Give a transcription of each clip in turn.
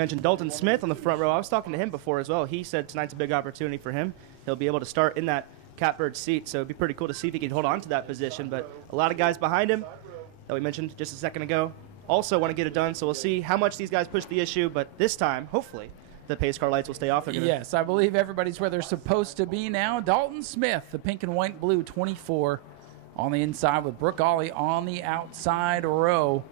mentioned Dalton Smith on the front row. I was talking to him before as well. He said tonight's a big opportunity for him. He'll be able to start in that catbird seat, so it'd be pretty cool to see if he can hold on to that position. But a lot of guys behind him that we mentioned just a second ago also want to get it done, so we'll see how much these guys push the issue. But this time, hopefully, the pace car lights will stay off. Yes, I believe everybody's where they're supposed to be now. Dalton Smith, the pink and white blue, 24 on the inside with Brooke Ollie on the outside row.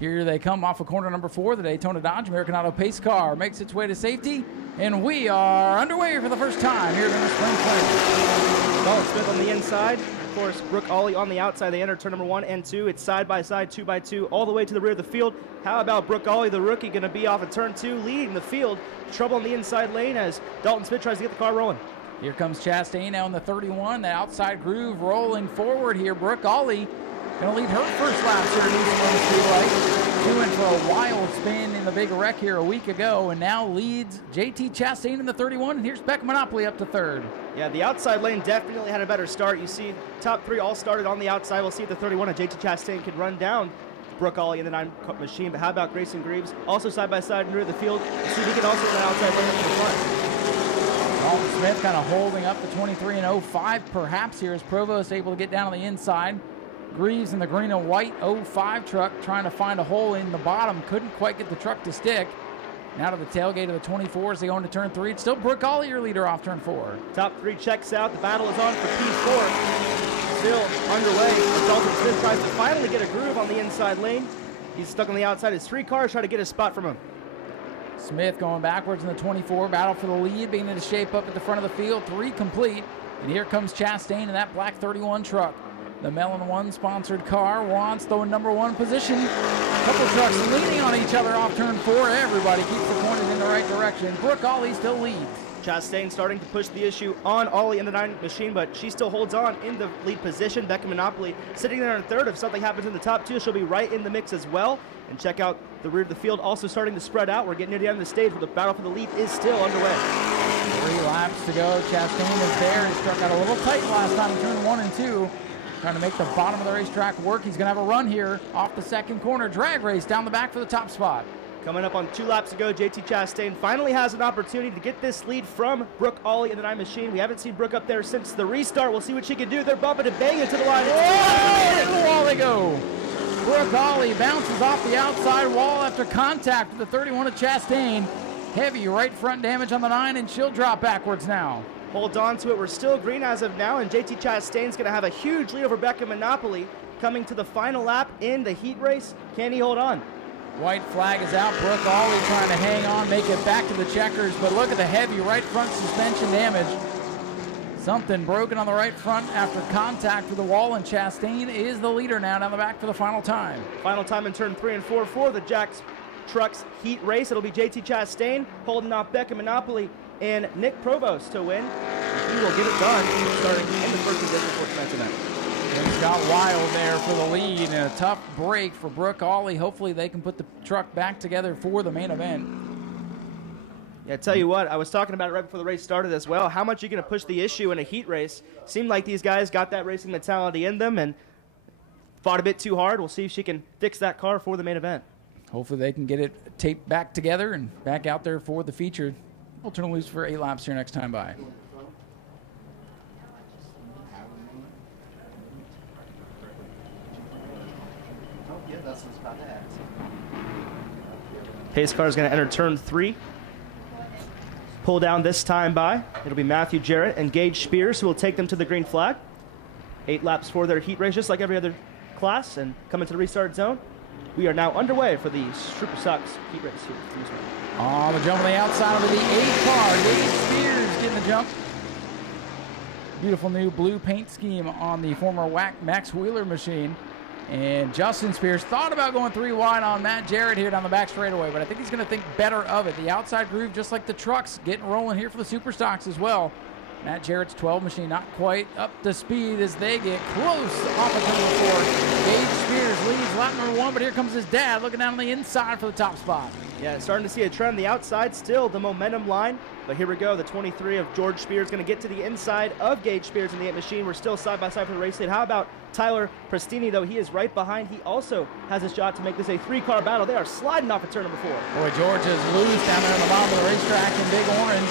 Here they come off of corner number 4. The Daytona Dodge American Auto pace car makes its way to safety, and we are underway for the first time here in the Spring Fling. Dalton Smith on the inside. Of course, Brooke Ollie on the outside. They enter turn number 1 and 2. It's side by side, 2 by 2, all the way to the rear of the field. How about Brooke Ollie, the rookie, going to be off of turn 2, leading the field. Trouble in the inside lane as Dalton Smith tries to get the car rolling. Here comes Chastain now in the 31. The outside groove rolling forward here. Brooke Ollie going to lead her first lap here at East Speedway. She went for a wild spin in the big wreck here a week ago and now leads JT Chastain in the 31. And here's Beck Monopoly up to 3rd. Yeah, the outside lane definitely had a better start. You see top 3 all started on the outside. We'll see if the 31 and JT Chastain can run down Brooke Ollie in the 9 machine. But how about Grayson Greaves? Also side by side in the rear of the field. See if he can also run outside lane up to the front. Dalton Smith kind of holding up the 23 and 05 perhaps here as Provost able to get down on the inside. Greaves in the green and white 05 truck trying to find a hole in the bottom. Couldn't quite get the truck to stick. Now to the tailgate of the 24 as they go into turn 3. It's still Brooke Ollie, your leader, off turn 4. Top 3 checks out. The battle is on for P4. Still underway as Dalton Smith tries to finally get a groove on the inside lane. He's stuck on the outside. His 3 cars try to get a spot from him. Smith going backwards in the 24. Battle for the lead, beginning to shape up at the front of the field. 3 complete. And here comes Chastain in that black 31 truck. The Mellon One sponsored car wants the number 1 position. A couple trucks leaning on each other off turn 4. Everybody keeps it pointed in the right direction. Brooke Ollie still leads. Chastain starting to push the issue on Ollie in the 9 machine, but she still holds on in the lead position. Becca Monopoly sitting there in 3rd. If something happens in the top 2, she'll be right in the mix as well. And check out the rear of the field also starting to spread out. We're getting near the end of the stage, but the battle for the lead is still underway. 3 laps to go. Chastain is there. He struck out a little tight last time in turn 1 and 2. Trying to make the bottom of the racetrack work. He's going to have a run here off the 2nd corner. Drag race down the back for the top spot. Coming up on 2 laps to go, JT Chastain finally has an opportunity to get this lead from Brooke Ollie in the 9 machine. We haven't seen Brooke up there since the restart. We'll see what she can do. They're bumping and banging to the line. Oh, the wall they go. Brooke Ollie bounces off the outside wall after contact with the 31 of Chastain. Heavy right front damage on the 9, and she'll drop backwards now. Hold on to it. We're still green as of now, and JT Chastain's going to have a huge lead over Becca Monopoly coming to the final lap in the heat race. Can he hold on? White flag is out. Brooke Ollie trying to hang on, make it back to the checkers, but look at the heavy right front suspension damage. Something broken on the right front after contact with the wall, and Chastain is the leader now down the back for the final time. Final time in turn 3 and 4 for the Jack's Trucks heat race. It'll be JT Chastain holding off Becca Monopoly and Nick Provost to win. He will get it done starting in the first position for tonight's event. Things got wild there for the lead and a tough break for Brooke Ollie. Hopefully they can put the truck back together for the main event. Yeah, I tell you what, I was talking about it right before the race started as well. How much are you going to push the issue in a heat race? Seemed like these guys got that racing mentality in them and fought a bit too hard. We'll see if she can fix that car for the main event. Hopefully they can get it taped back together and back out there for the feature. Alternate lose for 8 laps here next time by. Pace car is going to enter turn 3. Pull down this time by. It'll be Matthew Jarrett and Gage Spears who will take them to the green flag. 8 laps for their heat race, just like every other class, and coming to the restart zone. We are now underway for the Super Sox heat race here. On the jump on the outside of the 8 car. Gage Spears getting the jump. Beautiful new blue paint scheme on the former Max Wheeler machine. And Justin Spears thought about going 3 wide on Matt Jarrett here down the back straightaway, but I think he's going to think better of it. The outside groove, just like the trucks, getting rolling here for the Super Stocks as well. Matt Jarrett's 12 machine not quite up to speed as they get close off of number 4. Gage Spears leads lap number 1, but here comes his dad looking down on the inside for the top spot. Yeah, starting to see a trend on the outside, still the momentum line. But here we go, the 23 of George Spears going to get to the inside of Gage Spears in the 8 machine. We're still side by side for the race lead. How about Tyler Prestini, though? He is right behind. He also has a shot to make this a 3-car battle. They are sliding off of turn number 4. Boy, George is loose down there in the bottom of the racetrack in Big Orange.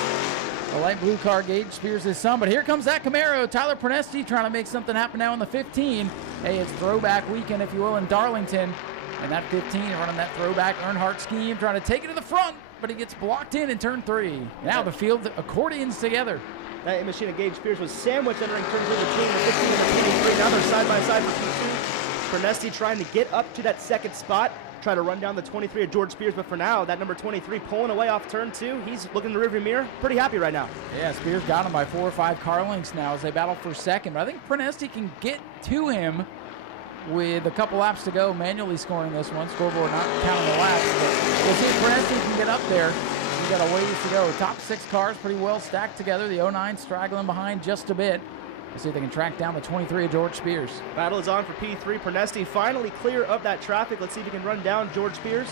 The light blue car, Gage Spears' his son, but here comes that Camaro. Tyler Prestini trying to make something happen now in the 15. Hey, it's throwback weekend, if you will, in Darlington. And that 15 running that throwback Earnhardt scheme, trying to take it to the front, but he gets blocked in turn 3. Now the field accordions together. That machine of Gage Spears was sandwiched entering turn 2 between the 15 and the 23. Now they're side by side for P2. Prestini trying to get up to that second spot, try to run down the 23 of George Spears, but for now, that number 23 pulling away off turn 2. He's looking in the rearview mirror, pretty happy right now. Yeah, Spears got him by 4 or 5 car lengths now as they battle for second, but I think Prestini can get to him with a couple laps to go, manually scoring this one. Scoreboard not counting the laps, but we'll see if Prestini can get up there. He's got a ways to go. Top 6 cars pretty well stacked together. The 09 straggling behind just a bit. We'll see if they can track down the 23 of George Spears. Battle is on for P3. Prestini finally clear of that traffic. Let's see if he can run down George Spears.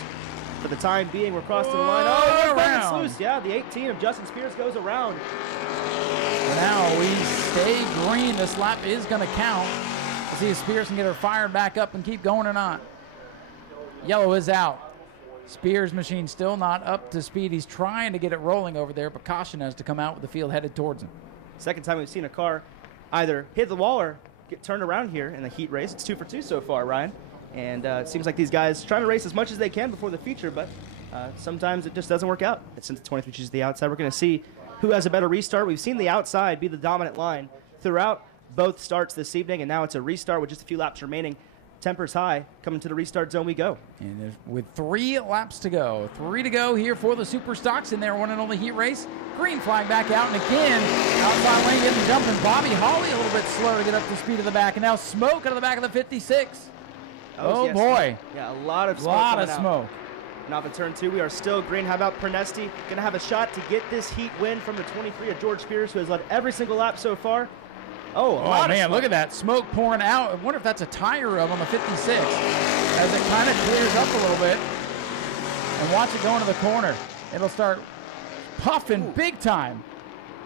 For the time being, we're crossing the line. Oh, it's loose. Yeah, the 18 of Justin Spears goes around. For now, we stay green. This lap is going to count. We'll see if Spears can get her fired back up and keep going or not. Yellow is out. Spears' machine still not up to speed. He's trying to get it rolling over there, but caution has to come out with the field headed towards him. Second time we've seen a car either hit the wall or get turned around here in the heat race. It's 2 for 2 so far, Ryan. And it seems like these guys trying to race as much as they can before the feature, but sometimes it just doesn't work out. And since the 23 chooses the outside, we're going to see who has a better restart. We've seen the outside be the dominant line throughout both starts this evening, and now it's a restart with just a few laps remaining. Tempers high, coming to the restart zone we go. And with 3 laps to go, 3 to go here for the Super Stocks in their one and only heat race. Green flag back out, and again, outside lane getting jumping. Bobby Holly a little bit slow to get up to speed of the back, and now smoke out of the back of the 56. Oh, boy. Yeah, a lot of smoke. Now for turn 2, we are still green. How about Prestini? Going to have a shot to get this heat win from the 23 of George Spears, who has led every single lap so far. Oh, man, look at that smoke pouring out. I wonder if that's a tire rub on the 56 as it kind of clears up a little bit. And watch it go into the corner. It'll start puffing big time.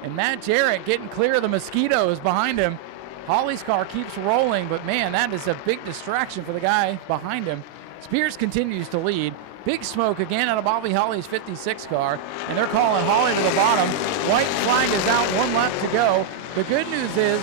And Matt Jarrett getting clear of the mosquitoes behind him. Holly's car keeps rolling, but man, that is a big distraction for the guy behind him. Spears continues to lead. Big smoke again out of Bobby Holly's 56 car, and they're calling Holly to the bottom. White flag is out, 1 lap to go. The good news is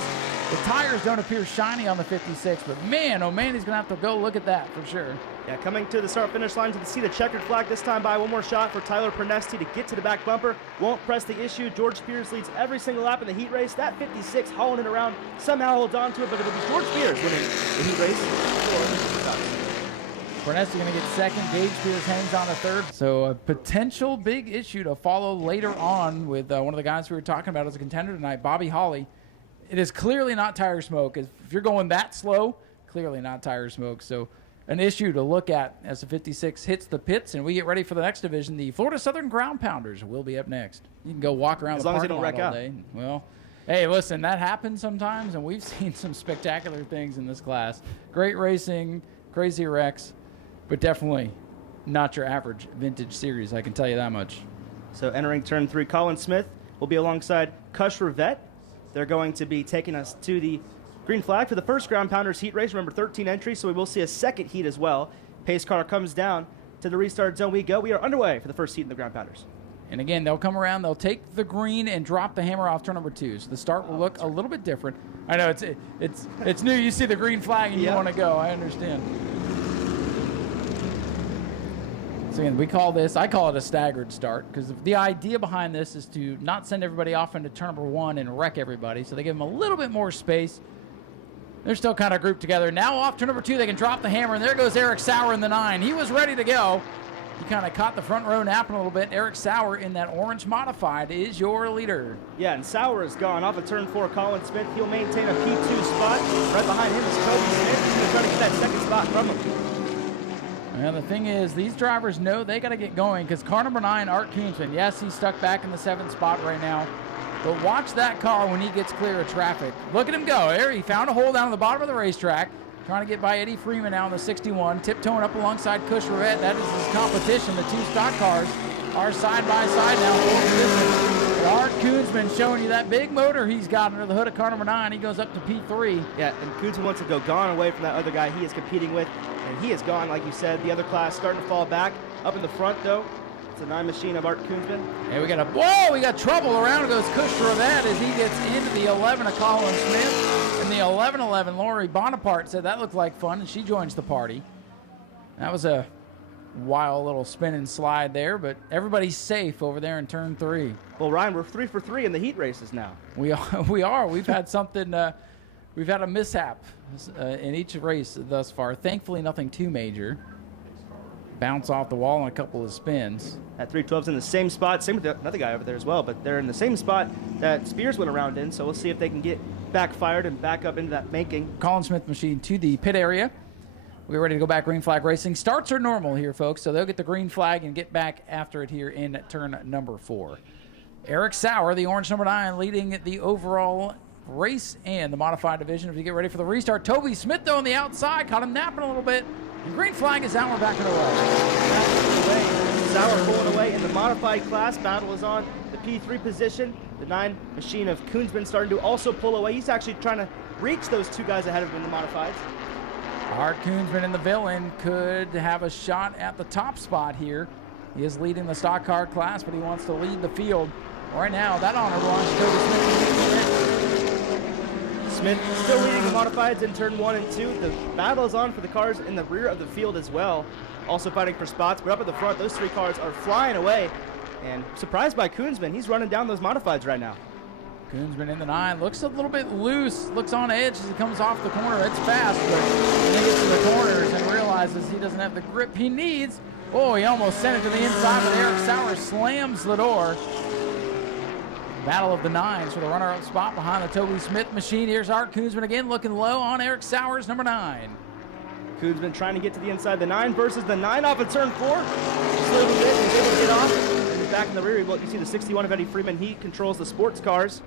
the tires don't appear shiny on the 56, but man, oh man, he's going to have to go look at that for sure. Yeah, coming to the start-finish line to see the checkered flag this time by. One more shot for Tyler Prestini to get to the back bumper. Won't press the issue. George Spears leads every single lap in the heat race. That 56 hauling it around, somehow holds on to it, but it'll be George Spears winning the heat race. Prestini going to get second. Gage Spears hangs on to third. So a potential big issue to follow later on with one of the guys we were talking about as a contender tonight, Bobby Holly. It is clearly not tire smoke. If you're going that slow, clearly not tire smoke. So an issue to look at as the 56 hits the pits and we get ready for the next division. The Florida Southern Ground Pounders will be up next. You can go walk around the parking lot all day. Well, hey, listen, that happens sometimes, and we've seen some spectacular things in this class. Great racing, crazy wrecks, but definitely not your average vintage series, I can tell you that much. So entering turn 3, Colin Smith will be alongside Kush Rivette. They're going to be taking us to the green flag for the first Ground Pounders heat race. Remember, 13 entries, so we will see a second heat as well. Pace car comes down to the restart zone we go. We are underway for the first heat in the Ground Pounders. And again, they'll come around, they'll take the green and drop the hammer off turn number 2. So the start will look a little bit different. I know it's new. You see the green flag and you want to go. I understand. So again, I call it a staggered start, because the idea behind this is to not send everybody off into turn number 1 and wreck everybody. So they give them a little bit more space. They're still kind of grouped together. Now off turn number 2, they can drop the hammer, and there goes Eric Sauer in the 9. He was ready to go. He kind of caught the front row napping a little bit. Eric Sauer in that orange modified is your leader. Yeah, and Sauer is gone. Off of turn 4, Colin Smith. He'll maintain a P2 spot. Right behind him is Cody Smith. He's going to try to get that second spot from him. And the thing is, these drivers know they got to get going, because car number 9, Art Kingsman, yes, he's stuck back in the 7th spot right now. But watch that car when he gets clear of traffic. Look at him go. There, he found a hole down at the bottom of the racetrack. Trying to get by Eddie Freeman now in the 61. Tiptoeing up alongside Cush Rivette. That is his competition. The two stock cars are side by side now. But Art Koonsman showing you that big motor he's got under the hood of car number 9. He goes up to P3. Yeah, and Koonsman wants to go gone away from that other guy he is competing with. And he is gone, like you said. The other class starting to fall back. Up in the front, though, it's a 9 machine of Art Koonsman. Hey, we got trouble. Around goes Cush Rivette as he gets into the 11 of Colin Smith. And the 11-11, Lori Bonaparte said that looked like fun, and she joins the party. That was a wild little spin and slide there, but everybody's safe over there in turn 3. Well, Ryan, we're 3 for 3 in the heat races now. We are. We've had something. We've had a mishap in each race thus far. Thankfully, nothing too major. Bounce off the wall on a couple of spins. That 312's in the same spot. Same with the other guy over there as well, but they're in the same spot that Spears went around in, so we'll see if they can get backfired and back up into that banking. Colin Smith machine to the pit area. We're ready to go back green flag racing. Starts are normal here, folks, so they'll get the green flag and get back after it here in turn number 4. Eric Sauer, the orange number 9, leading the overall race and the modified division. If you get ready for the restart, Toby Smith, though, on the outside, caught him napping a little bit. And green flag is out. We're back in the way. Sauer pulling away in the modified class. Battle is on the P3 position. The 9 machine of Koonsman starting to also pull away. He's actually trying to reach those 2 guys ahead of him in the modifieds. Art Koonsman in the villain could have a shot at the top spot here. He is leading the stock car class, but he wants to lead the field. Right now, that honor belongs to Toby Smith. Smith still leading the modifieds in turn 1 and 2. The battle is on for the cars in the rear of the field as well. Also fighting for spots, but up at the front, those 3 cars are flying away. And surprised by Koonsman, he's running down those modifieds right now. Koonsman in the 9, looks a little bit loose, looks on edge as he comes off the corner. It's fast, but when he gets to the corners and realizes he doesn't have the grip he needs, oh, he almost sent it to the inside, but Eric Sauer slams the door. Battle of the 9s for the runner-up spot behind the Toby Smith machine. Here's Art Koonsman again, looking low on Eric Sauer's number 9. Koonsman trying to get to the inside. The 9 versus the 9 off of turn 4. Just a little bit, he's able to get off. And he's back in the rear. You see the 61 of Eddie Freeman. He controls the sports cars.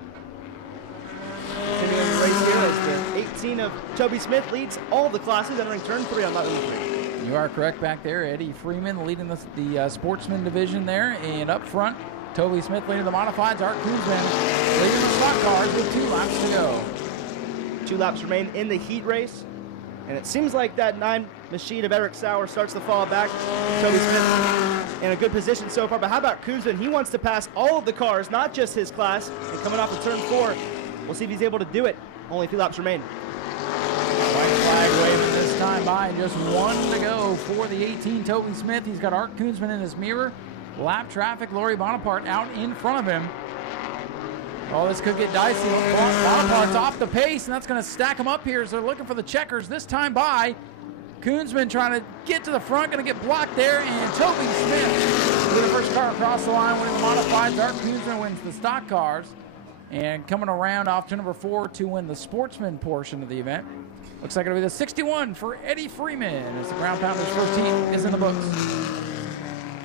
Continuing the race here as the 18 of Toby Smith leads all the classes entering turn 3 on lap number 3. You are correct back there. Eddie Freeman leading the sportsman division there. And up front, Toby Smith leading the modifieds. Art Koonsman leading the stock cars with 2 laps to go. 2 laps remain in the heat race. And it seems like that 9 machine of Eric Sauer starts to fall back. Toby Smith in a good position so far. But how about Koonsman? He wants to pass all of the cars, not just his class. And coming off of turn 4, we'll see if he's able to do it. Only 2 laps remain. White flag waving this time by, and just 1 to go for the 18 Toby Smith. He's got Art Koonsman in his mirror. Lap traffic, Lori Bonaparte out in front of him. Oh, this could get dicey. Bonaparte's off the pace, and that's going to stack them up here as they're looking for the checkers. This time by Koonsman trying to get to the front, going to get blocked there, and Toby Smith with the first car across the line, winning the modifieds. Art Koonsman wins the stock cars, and coming around off to number 4 to win the sportsman portion of the event. Looks like it'll be the 61 for Eddie Freeman as the Ground Pounders first heat is in the books.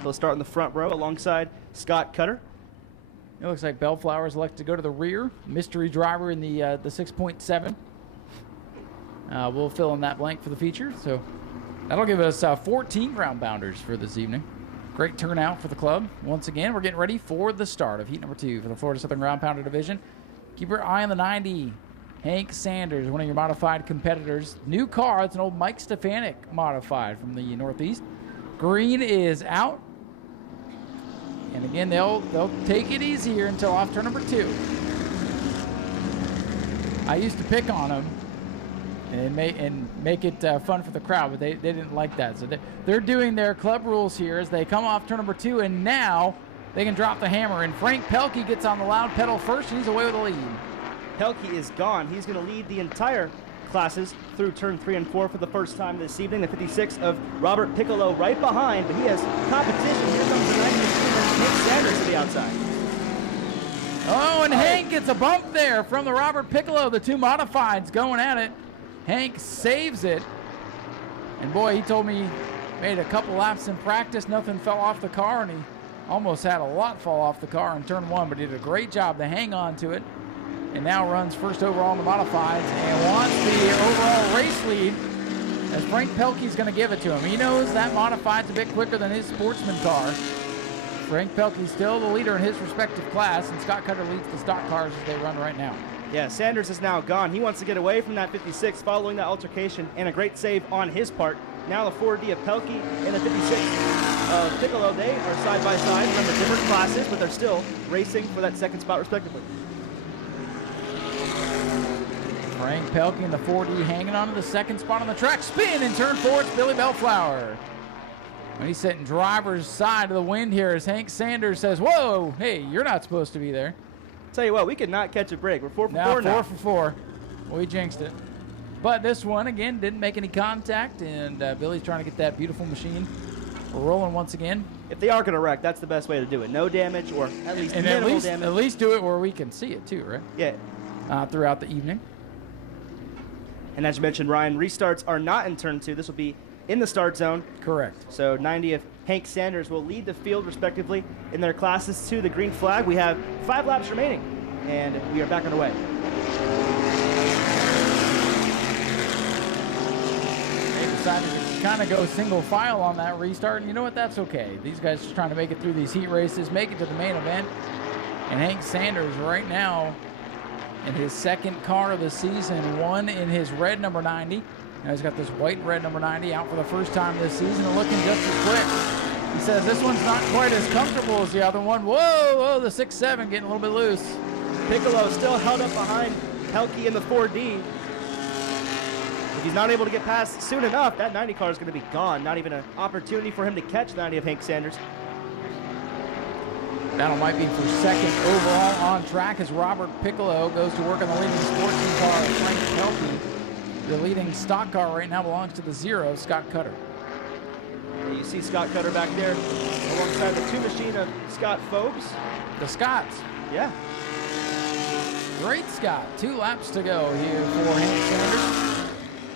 They'll start in the front row alongside Scott Cutter. It looks like Bellflower's elected to go to the rear. Mystery driver in the 6.7. We'll fill in that blank for the feature. So that'll give us 14 ground bounders for this evening. Great turnout for the club. Once again, we're getting ready for the start of heat number 2 for the Florida Southern Ground Pounder Division. Keep your eye on the 90. Hank Sanders, one of your modified competitors. New car, it's an old Mike Stefanik modified from the Northeast. Green is out. And again, they'll take it easy here until off turn number 2. I used to pick on them and make it fun for the crowd, but they didn't like that. So they're doing their club rules here as they come off turn number 2, and now they can drop the hammer. And Frank Pelkey gets on the loud pedal first, and he's away with the lead. Pelkey is gone. He's going to lead the entire classes through turn 3 and 4 for the first time this evening. The 56 of Robert Piccolo right behind, but he has competition. Here comes the 90 of Hank Sanders to the outside. Oh, and Hank gets a bump there from the Robert Piccolo. The 2 modifieds going at it. Hank saves it. And boy, he told me he made a couple laps in practice. Nothing fell off the car, and he Almost had a lot fall off the car in turn 1, but did a great job to hang on to it. And now runs first overall in the modifieds and wants the overall race lead, as Frank Pelkey's going to give it to him. He knows that modified's a bit quicker than his sportsman car. Frank Pelkey's still the leader in his respective class, and Scott Cutter leads the stock cars as they run right now. Yeah, Sanders is now gone. He wants to get away from that 56 following that altercation, and a great save on his part. Now the 4D of Pelkey and the 56 of Piccolo, they are side by side. Remember, different classes, but they're still racing for that second spot respectively. Frank Pelkey in the 4D hanging on to the second spot on the track. Spin in turn 4, it's Billy Bellflower. When he's sitting driver's side of the wind here as Hank Sanders says, whoa, hey, you're not supposed to be there. Tell you what, we could not catch a break. We're 4 for 4 now. 4 for 4. We jinxed it. But this one, again, didn't make any contact, and Billy's trying to get that beautiful machine rolling once again. If they are going to wreck, that's the best way to do it. No damage, or at least minimal damage. At least do it where we can see it too, right? Yeah. Throughout the evening. And as you mentioned, Ryan, restarts are not in turn 2. This will be in the start zone. Correct. So 90th Hank Sanders will lead the field respectively in their classes to the green flag. We have 5 laps remaining, and we are back on the way. They decided to kind of go single file on that restart, and you know what? That's okay. These guys are trying to make it through these heat races, make it to the main event. And Hank Sanders right now in his second car of the season, one in his red number 90. Now he's got this white and red number 90 out for the first time this season and looking just as quick. He says this one's not quite as comfortable as the other one. Whoa, the 6.7 getting a little bit loose. Piccolo still held up behind Pelkey in the 4D. If he's not able to get past soon enough, that 90 car is going to be gone. Not even an opportunity for him to catch 90 of Hank Sanders. Battle might be for second overall on track as Robert Piccolo goes to work on the leading sportsman car, Frank Pelkey. The leading stock car right now belongs to the 0, Scott Cutter. You see Scott Cutter back there alongside the 2 machine of Scott Phobes. The Scotts. Yeah. Great Scott. 2 laps to go here for Hank Sanders.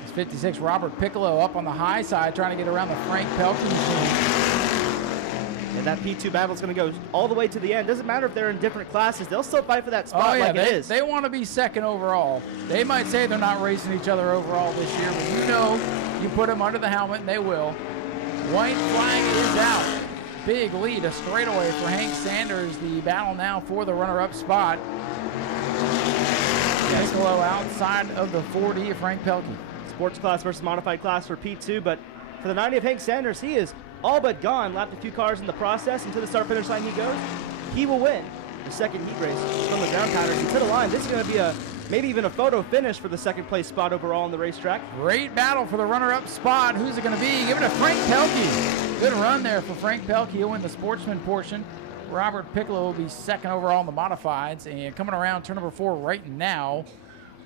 It's 56 Robert Piccolo up on the high side trying to get around the Frank Pelkey machine. And that P2 battle is going to go all the way to the end. Doesn't matter if they're in different classes. They'll still fight for that spot like it is. They want to be second overall. They might say they're not racing each other overall this year, but you know you put them under the helmet and they will. White flag is out. Big lead, a straightaway for Hank Sanders. The battle now for the runner-up spot. Piccolo outside of the 4D of Frank Pelkey. Sports class versus modified class for P2, but for the 90 of Hank Sanders, he is all but gone. Lapped a few cars in the process. Until the start-finish line he goes. He will win the second heat race from the ground counters. And to the line, this is going to be maybe even a photo finish for the second place spot overall on the racetrack. Great battle for the runner-up spot. Who's it going to be? Give it to Frank Pelkey. Good run there for Frank Pelkey. He'll win the sportsman portion. Robert Piccolo will be second overall in the modifieds. And coming around turn number 4 right now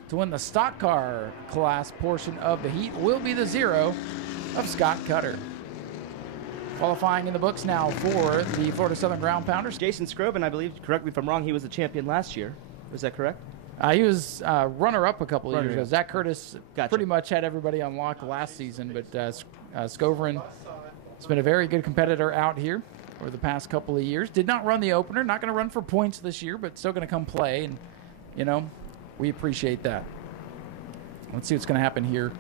to win the stock car class portion of the heat will be the 0 of Scott Cutter. Qualifying in the books now for the Florida Southern Ground Pounders. Jason Scroven, I believe, correct me if I'm wrong, he was the champion last year. Was that correct? He was runner-up a couple of years ago. Zach Curtis pretty much had everybody on lock last season, but Scoveren has been a very good competitor out here over the past couple of years. Did not run the opener, not going to run for points this year, but still going to come play, and, you know, we appreciate that. Let's see what's going to happen here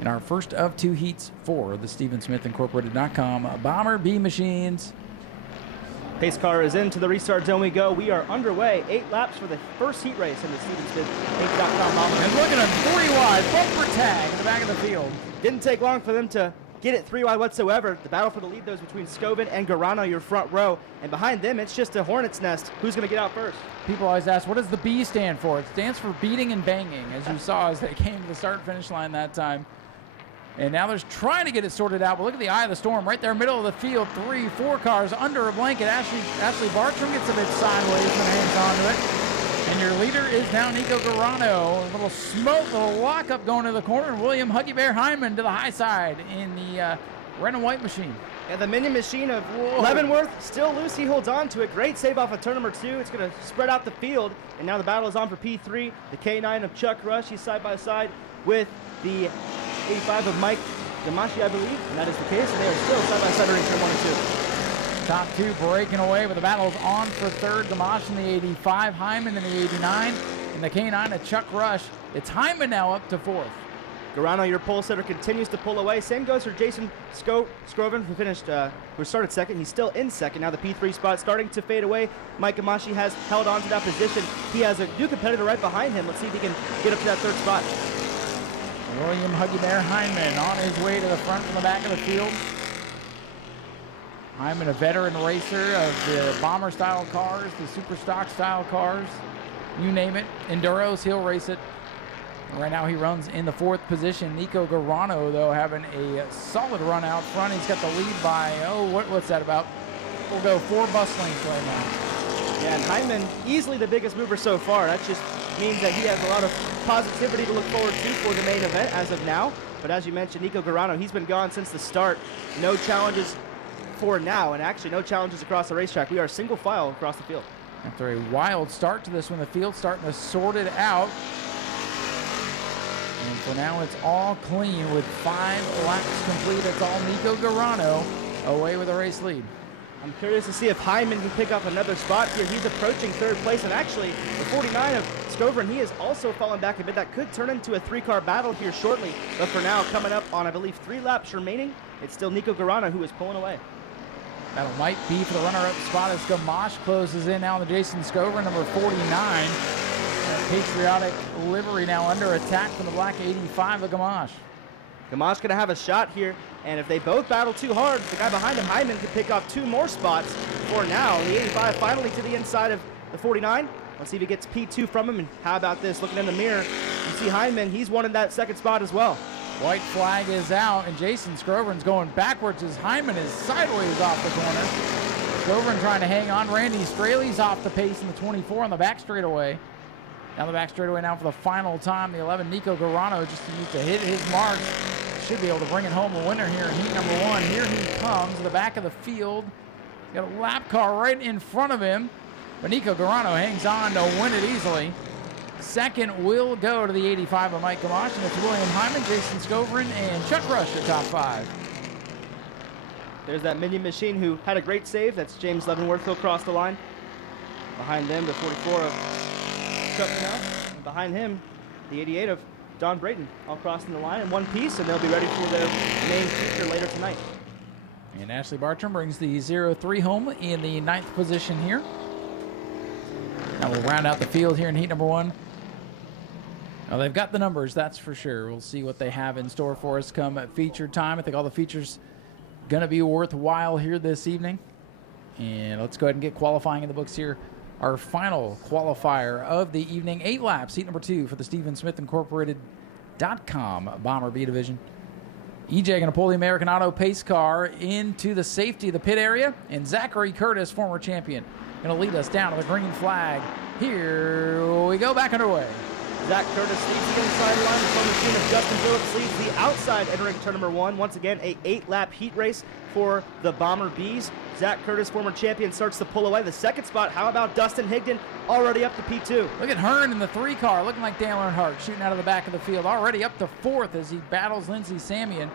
in our first of 2 heats for the StevensmithIncorporated.com Bomber B machines. Pace car is into the restart zone we go. We are underway. 8 laps for the first heat race in the StevensmithInc.com Bomber. And look at him, 3 wide, bumper tag in the back of the field. Didn't take long for them to get it 3 wide whatsoever. The battle for the lead, though, is between Scovin and Garano, your front row. And behind them, it's just a hornet's nest. Who's going to get out first? People always ask, what does the B stand for? It stands for beating and banging, as you saw as they came to the start-finish line that time. And now they're trying to get it sorted out, but look at the eye of the storm right there, middle of the field. 3, 4 cars under a blanket. Ashley Bartram gets a bit sideways when hangs onto it. And your leader is now Nico Garano. A little smoke, a little lockup going to the corner. William Huggy Bear Hyman to the high side in the red and white machine. And the minion machine of Leavenworth still loose. He holds on to it. Great save off of turn number 2. It's going to spread out the field. And now the battle is on for P3. The K9 of Chuck Rush. He's side by side with the 85 of Mike Gamashi, I believe, and that is the case, and they are still side-by-side during turn 1 and Top two breaking away, but the battle's on for third. Gamache in the 85, Hyman in the 89, and the K9 to Chuck Rush. It's Hyman now up to fourth. Garano, your pole sitter, continues to pull away. Same goes for Jason Scroven, who started second. He's still in second. Now the P3 spot starting to fade away. Mike Gamache has held on to that position. He has a new competitor right behind him. Let's see if he can get up to that third spot. William Huggy Bear Hyman on his way to the front from the back of the field. Hyman, a veteran racer of the bomber-style cars, the super stock-style cars, you name it. Enduros, he'll race it. Right now he runs in the fourth position. Nico Garano, though, having a solid run out front. He's got the lead by, what's that about? We'll go 4 bus lengths right now. Yeah, and Hyman, easily the biggest mover so far. That just means that he has a lot of positivity to look forward to for the main event as of now. But as you mentioned, Nico Garano, he's been gone since the start. No challenges for now, and actually no challenges across the racetrack. We are single file across the field. After a wild start to this one, the field's starting to sort it out. And for now, it's all clean with 5 laps complete. It's all Nico Garano away with a race lead. I'm curious to see if Hyman can pick up another spot here. He's approaching third place, and actually, the 49 of Scovern, he has also fallen back a bit. That could turn into a 3-car battle here shortly. But for now, coming up on, I believe, 3 laps remaining, it's still Nico Garano who is pulling away. That might be for the runner-up spot as Gamache closes in now on the Jason Scovern, number 49. Patriotic livery now under attack from the black 85 of Gamache. Gamache going to have a shot here, and if they both battle too hard, the guy behind him, Hyman, could pick off 2 more spots for now. The 85 finally to the inside of the 49. Let's see if he gets P2 from him, and how about this? Looking in the mirror, you see Hyman, he's wanted that second spot as well. White flag is out, and Jason Scrovern's going backwards as Hyman is sideways off the corner. Scrovern trying to hang on. Randy Straley's off the pace in the 24 on the back straightaway. Down the back straightaway now for the final time. The 11, Nico Garano, just needs to hit his mark. Should be able to bring it home a winner here in heat number 1. Here he comes to the back of the field. Got a lap car right in front of him. But Nico Garano hangs on to win it easily. Second will go to the 85 of Mike Gamache, and it's William Hyman, Jason Scovern, and Chuck Rush at top 5. There's that minion machine who had a great save. That's James Leavenworth. He'll cross the line. Behind them, the 44 of Chuck now. And behind him, the 88 of Don Brayton, all crossing the line in one piece, and they'll be ready for their main feature later tonight. And Ashley Bartram brings the 0-3 home in the 9th position here. Now we'll round out the field here in heat number 1. Now they've got the numbers, that's for sure. We'll see what they have in store for us come feature time. I think all the features going to be worthwhile here this evening. And let's go ahead and get qualifying in the books here. Our final qualifier of the evening, 8 laps, heat number 2 for the Stephen Smith Incorporated.com Bomber B Division. EJ going to pull the American Auto pace car into the safety of the pit area, and Zachary Curtis, former champion, going to lead us down to the green flag. Here we go, back underway. Zach Curtis leads the inside line. The former team of Justin Phillips leads the outside entering turn number 1. Once again, a 8-lap heat race for the Bomber Bees. Zach Curtis, former champion, starts to pull away. The second spot, how about Dustin Higdon, already up to P2. Look at Hearn in the 3 car, looking like Dale Earnhardt, shooting out of the back of the field, already up to 4th as he battles Lindsey Samian.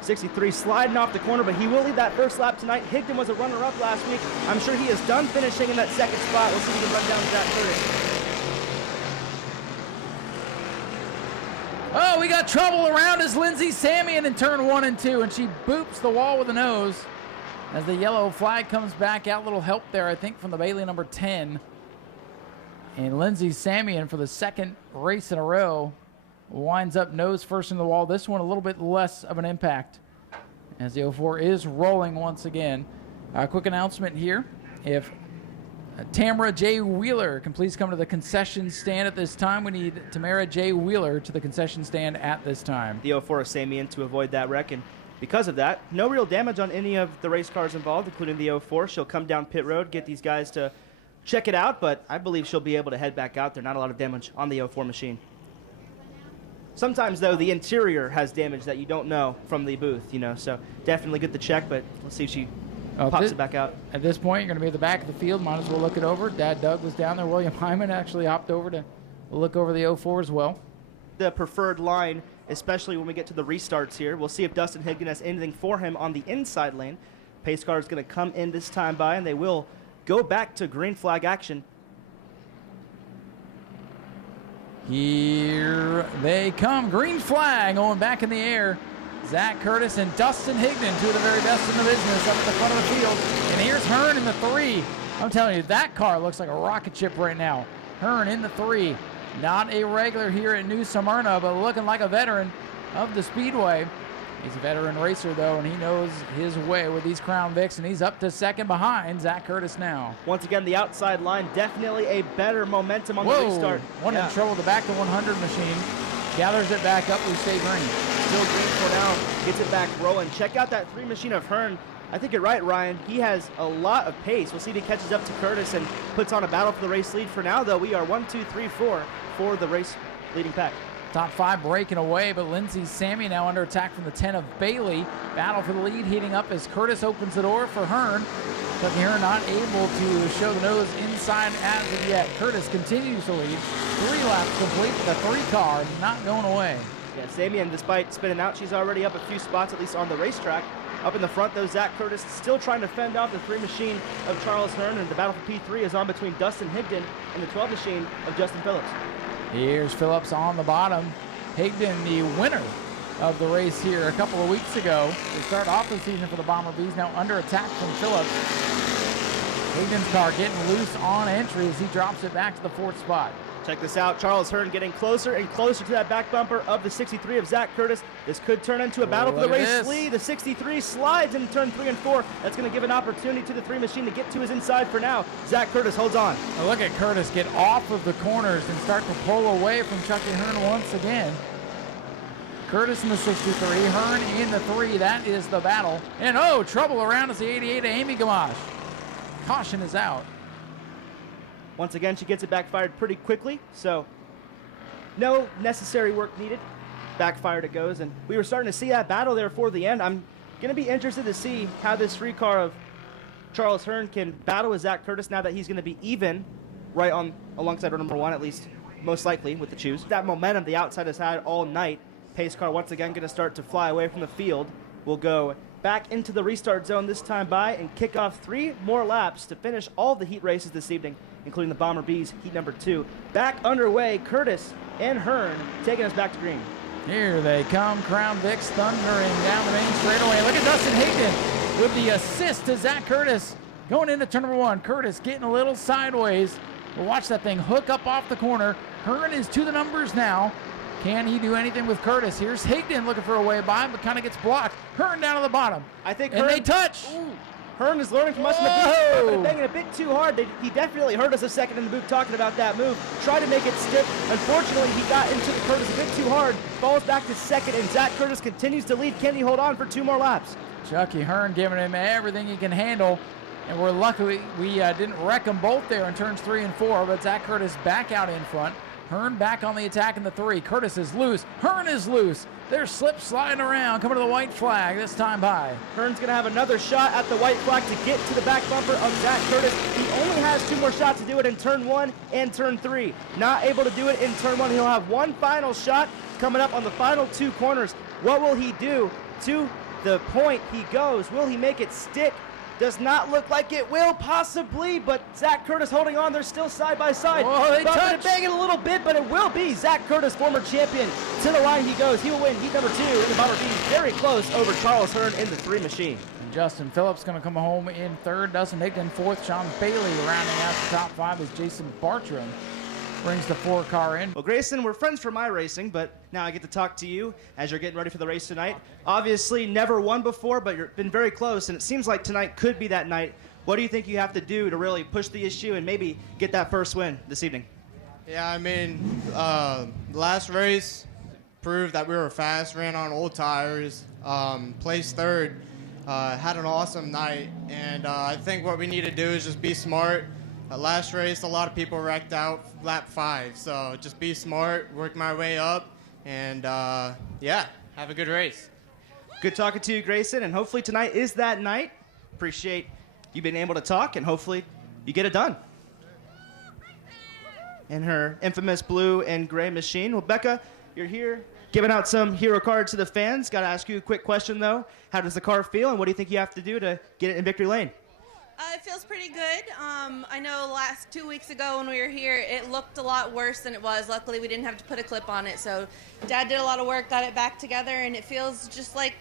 63 sliding off the corner, but he will lead that first lap tonight. Higdon was a runner-up last week. I'm sure he is done finishing in that second spot. We'll see if he can run down Zach Curtis. Oh, we got trouble around as Lindsey Samian in turn 1 and 2, and she boops the wall with a nose as the yellow flag comes back out. Little help there, I think, from the Bailey number 10. And Lindsey Samian, for the second race in a row, winds up nose first in the wall. This one a little bit less of an impact as the 04 is rolling once again. Quick announcement here. If Tamara J. Wheeler can please come to the concession stand at this time. We need Tamara J. Wheeler to the concession stand at this time. The 04 of Samian to avoid that wreck, and because of that, no real damage on any of the race cars involved, including the 04. She'll come down pit road, get these guys to check it out, but I believe she'll be able to head back out there. Not a lot of damage on the 04 machine. Sometimes, though, the interior has damage that you don't know from the booth, so definitely good to check, but let's see if she pops it back out. At this point, you're going to be at the back of the field. Might as well look it over. Dad Doug was down there. William Hyman actually hopped over to look over the 04 as well. The preferred line, especially when we get to the restarts here. We'll see if Dustin Higdon has anything for him on the inside lane. Pace car is going to come in this time by, and they will go back to green flag action. Here they come. Green flag going back in the air. Zach Curtis and Dustin Higdon, two of the very best in the business, up at the front of the field. And here's Hearn in the 3. I'm telling you, that car looks like a rocket ship right now. Hearn in the 3. Not a regular here at New Smyrna, but looking like a veteran of the Speedway. He's a veteran racer, though, and he knows his way with these Crown Vics, and he's up to second behind Zach Curtis now. Once again, the outside line, definitely a better momentum on the restart. One in trouble. The back to 100 machine. Gathers it back up. We stay green. Still green for now. Gets it back rolling. Check out that 3 machine of Hearn. I think you're right, Ryan. He has a lot of pace. We'll see if he catches up to Curtis and puts on a battle for the race lead. For now, though, we are 1, 2, 3, 4 for the race leading pack. Top 5 breaking away, but Lindsey Sammy now under attack from the 10 of Bailey. Battle for the lead heating up as Curtis opens the door for Hearn. But Hearn not able to show the nose inside as of yet. Curtis continues to lead. 3 laps complete with a 3 car, not going away. Yeah, Sammy, and despite spinning out, she's already up a few spots, at least on the racetrack. Up in the front, though, Zach Curtis still trying to fend off the 3 machine of Charles Hearn, and the battle for P3 is on between Dustin Higdon and the 12 machine of Justin Phillips. Here's Phillips on the bottom. Higdon, the winner of the race here a couple of weeks ago. To start off the season for the Bomber Bees, now under attack from Phillips. Higdon's car getting loose on entry as he drops it back to the 4th spot. Check this out. Charles Hearn getting closer and closer to that back bumper of the 63 of Zach Curtis. This could turn into a battle for the race lead. The 63 slides into turn 3 and 4. That's going to give an opportunity to the 3 machine to get to his inside for now. Zach Curtis holds on. Now look at Curtis get off of the corners and start to pull away from Chucky Hearn once again. Curtis in the 63, Hearn in the 3. That is the battle. And oh, trouble around is the 88 of Amy Gamache. Caution is out. Once again, she gets it backfired pretty quickly, so no necessary work needed. Backfired it goes, and we were starting to see that battle there for the end. I'm going to be interested to see how this 3 car of Charles Hearn can battle with Zach Curtis now that he's going to be even right on alongside our number 1, at least most likely with the choose. That momentum the outside has had all night. Pace car once again going to start to fly away from the field. We'll go back into the restart zone this time by and kick off 3 more laps to finish all the heat races this evening, including the Bomber Bees heat number 2. Back underway, Curtis and Hearn taking us back to green. Here they come, Crown Vics thundering down the main straightaway. Look at Dustin Higdon with the assist to Zach Curtis. Going into turn number 1, Curtis getting a little sideways. We'll watch that thing hook up off the corner. Hearn is to the numbers now. Can he do anything with Curtis? Here's Higdon looking for a way by, but kind of gets blocked. Hearn down to the bottom. I think and Hearn, they touch. Ooh. Hearn is learning from us in the booth, banging a bit too hard. He definitely heard us a second in the booth talking about that move. Tried to make it stick. Unfortunately, he got into the Curtis a bit too hard. Falls back to second, and Zach Curtis continues to lead. Can he hold on for 2 more laps? Chucky Hearn giving him everything he can handle. And we're lucky we didn't wreck them both there in turns 3 and 4, but Zach Curtis back out in front. Hearn back on the attack in the 3. Curtis is loose. Hearn is loose. They're slip sliding around, coming to the white flag this time by. Hearn's going to have another shot at the white flag to get to the back bumper of Zach Curtis. He only has 2 more shots to do it in turn 1 and turn 3. Not able to do it in turn 1. He'll have 1 final shot coming up on the final 2 corners. What will he do to the point he goes? Will he make it stick? Does not look like it will, possibly, but Zach Curtis holding on. They're still side by side. Whoa, they touch. And banging a little bit, but it will be Zach Curtis, former champion. To the line he goes. He will win heat number 2 in the Bomber Bees. Very close over Charles Hearn in the 3 machine. And Justin Phillips going to come home in 3rd. Dustin Higdon 4th. Sean Bailey rounding out the top 5 as Jason Bartram brings the 4 car in. Well, Grayson, we're friends from my racing, but now I get to talk to you as you're getting ready for the race tonight. Obviously, never won before, but you've been very close, and it seems like tonight could be that night. What do you think you have to do to really push the issue and maybe get that first win this evening? Yeah, I mean, last race proved that we were fast, ran on old tires, placed 3rd, had an awesome night, and I think what we need to do is just be smart. Last race, a lot of people wrecked out lap 5, so just be smart, work my way up, and yeah, have a good race. Good talking to you, Grayson, and hopefully tonight is that night. Appreciate you being able to talk, and hopefully you get it done. In her infamous blue and gray machine. Well, Becca, you're here giving out some hero cards to the fans. Got to ask you a quick question, though. How does the car feel, and what do you think you have to do to get it in victory lane? It feels pretty good. I know last 2 weeks ago when we were here, it looked a lot worse than it was. Luckily, we didn't have to put a clip on it. So Dad did a lot of work, got it back together, and it feels just like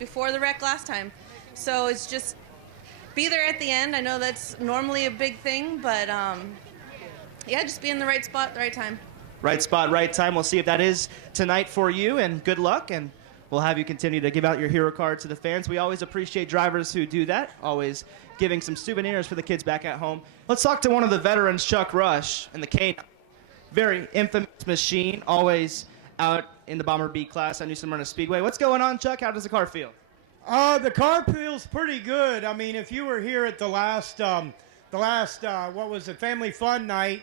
before the wreck last time. So it's just be there at the end. I know that's normally a big thing, but yeah, just be in the right spot at the right time. Right spot, right time. We'll see if that is tonight for you, and good luck. And we'll have you continue to give out your hero cards to the fans. We always appreciate drivers who do that, always giving some souvenirs for the kids back at home. Let's talk to one of the veterans, Chuck Rush, and the K9. Very infamous machine, always out in the Bomber B class at New Smyrna Speedway. What's going on, Chuck? How does the car feel? The car feels pretty good. I mean, if you were here at the last what was it, Family Fun night,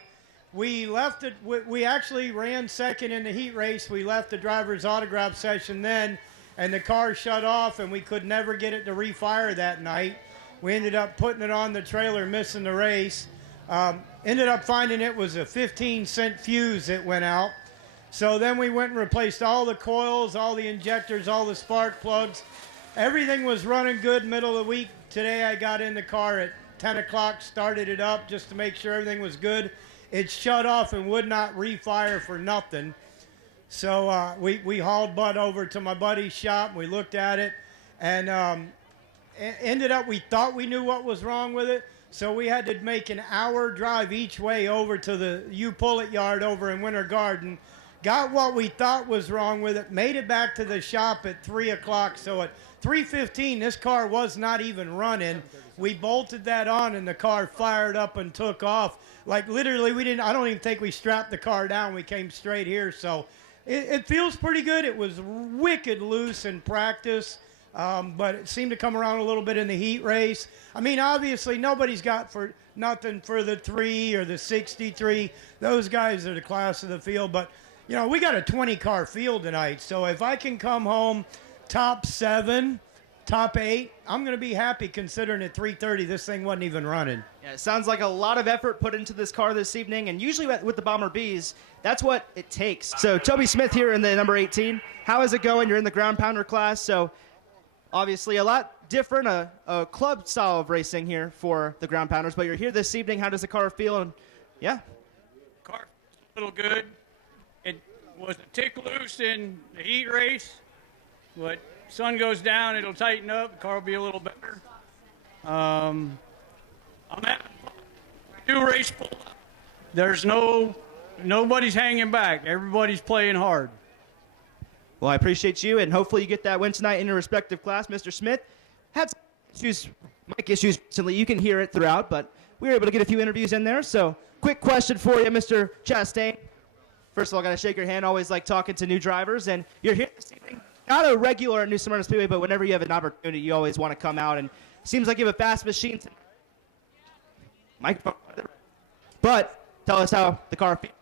we left it. We actually ran second in the heat race. We left the driver's autograph session then, and the car shut off, and we could never get it to refire that night. We ended up putting it on the trailer, missing the race. Ended up finding it was a 15-cent fuse that went out. So then we went and replaced all the coils, all the injectors, all the spark plugs. Everything was running good middle of the week. Today I got in the car at 10 o'clock, started it up just to make sure everything was good. It shut off and would not refire for nothing. So we hauled butt over to my buddy's shop. We looked at it, and ended up, we thought we knew what was wrong with it. So we had to make an hour drive each way over to the U-Pullet yard over in Winter Garden. Got what we thought was wrong with it, made it back to the shop at 3 o'clock. So at 3:15, this car was not even running. We bolted that on, and the car fired up and took off. Like, literally, I don't even think we strapped the car down. We came straight here. So it feels pretty good. It was wicked loose in practice, but it seemed to come around a little bit in the heat race. I mean, obviously, nobody's got for nothing for the 3 or the 63. Those guys are the class of the field. But, you know, we got a 20-car field tonight. So if I can come home top 7, top 8, I'm going to be happy considering at 3:30 this thing wasn't even running. Yeah, it sounds like a lot of effort put into this car this evening, and usually with the Bomber Bs, that's what it takes. So Toby Smith here in the number 18. How is it going? You're in the ground pounder class, so obviously a lot different, a club style of racing here for the ground pounders, but you're here this evening. How does the car feel? And yeah. Car a little good. It was a tick loose in the heat race, but sun goes down, it'll tighten up. The car will be a little better. I'm at new race pull. There's nobody's hanging back. Everybody's playing hard. Well, I appreciate you, and hopefully you get that win tonight in your respective class. Mr. Smith had some issues, mic issues recently. You can hear it throughout, but we were able to get a few interviews in there. So quick question for you, Mr. Chastain. First of all, got to shake your hand. Always like talking to new drivers, and you're here this evening. Not a regular at New Smyrna Speedway, but whenever you have an opportunity, you always want to come out. And it seems like you have a fast machine. Microphone. But tell us how the car feels.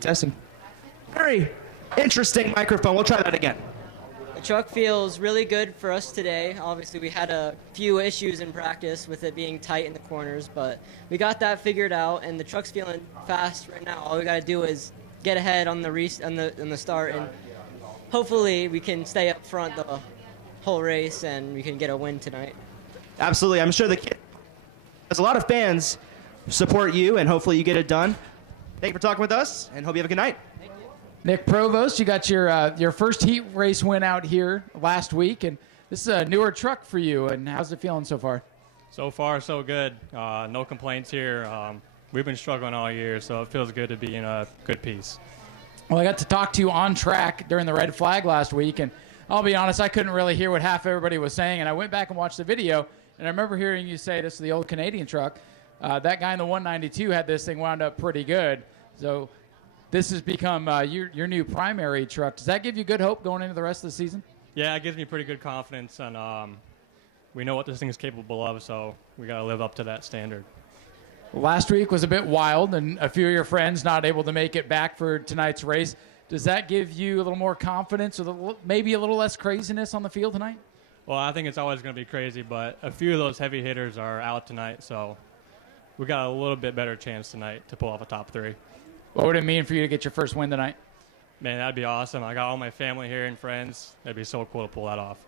Testing. Very interesting microphone. We'll try that again. The truck feels really good for us today. Obviously, we had a few issues in practice with it being tight in the corners, but we got that figured out, and the truck's feeling fast right now. All we got to do is get ahead on the start, and hopefully we can stay up front the whole race, and we can get a win tonight. Absolutely. I'm sure there's a lot of fans support you, and hopefully you get it done. Thank you for talking with us, and hope you have a good night. Nick Provost, you got your first heat race win out here last week, and this is a newer truck for you. And how's it feeling so far? So far, so good. No complaints here. We've been struggling all year, so it feels good to be in a good piece. Well, I got to talk to you on track during the red flag last week, and I'll be honest, I couldn't really hear what half everybody was saying, and I went back and watched the video, and I remember hearing you say this is the old Canadian truck. That guy in the 192 had this thing wound up pretty good. So this has become your new primary truck. Does that give you good hope going into the rest of the season? Yeah, it gives me pretty good confidence, and we know what this thing is capable of, so we got to live up to that standard. Last week was a bit wild, and a few of your friends not able to make it back for tonight's race. Does that give you a little more confidence or maybe a little less craziness on the field tonight? Well, I think it's always going to be crazy, but a few of those heavy hitters are out tonight, so we got a little bit better chance tonight to pull off a top 3. What would it mean for you to get your first win tonight? Man, that'd be awesome. I got all my family here and friends. That'd be so cool to pull that off.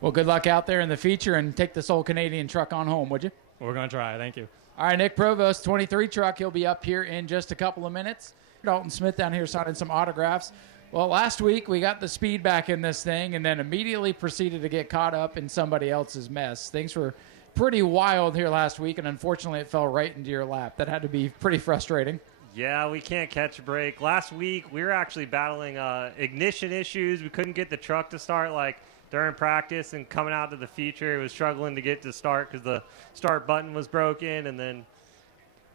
Well, good luck out there in the feature, and take this old Canadian truck on home, would you? We're going to try. Thank you. All right, Nick Provost, 23 truck. He'll be up here in just a couple of minutes. Dalton Smith down here signing some autographs. Well, last week we got the speed back in this thing and then immediately proceeded to get caught up in somebody else's mess. Things were pretty wild here last week, and unfortunately it fell right into your lap. That had to be pretty frustrating. Yeah, we can't catch a break. Last week we were actually battling ignition issues. We couldn't get the truck to start during practice, and coming out to the feature it was struggling to get to start because the start button was broken, and then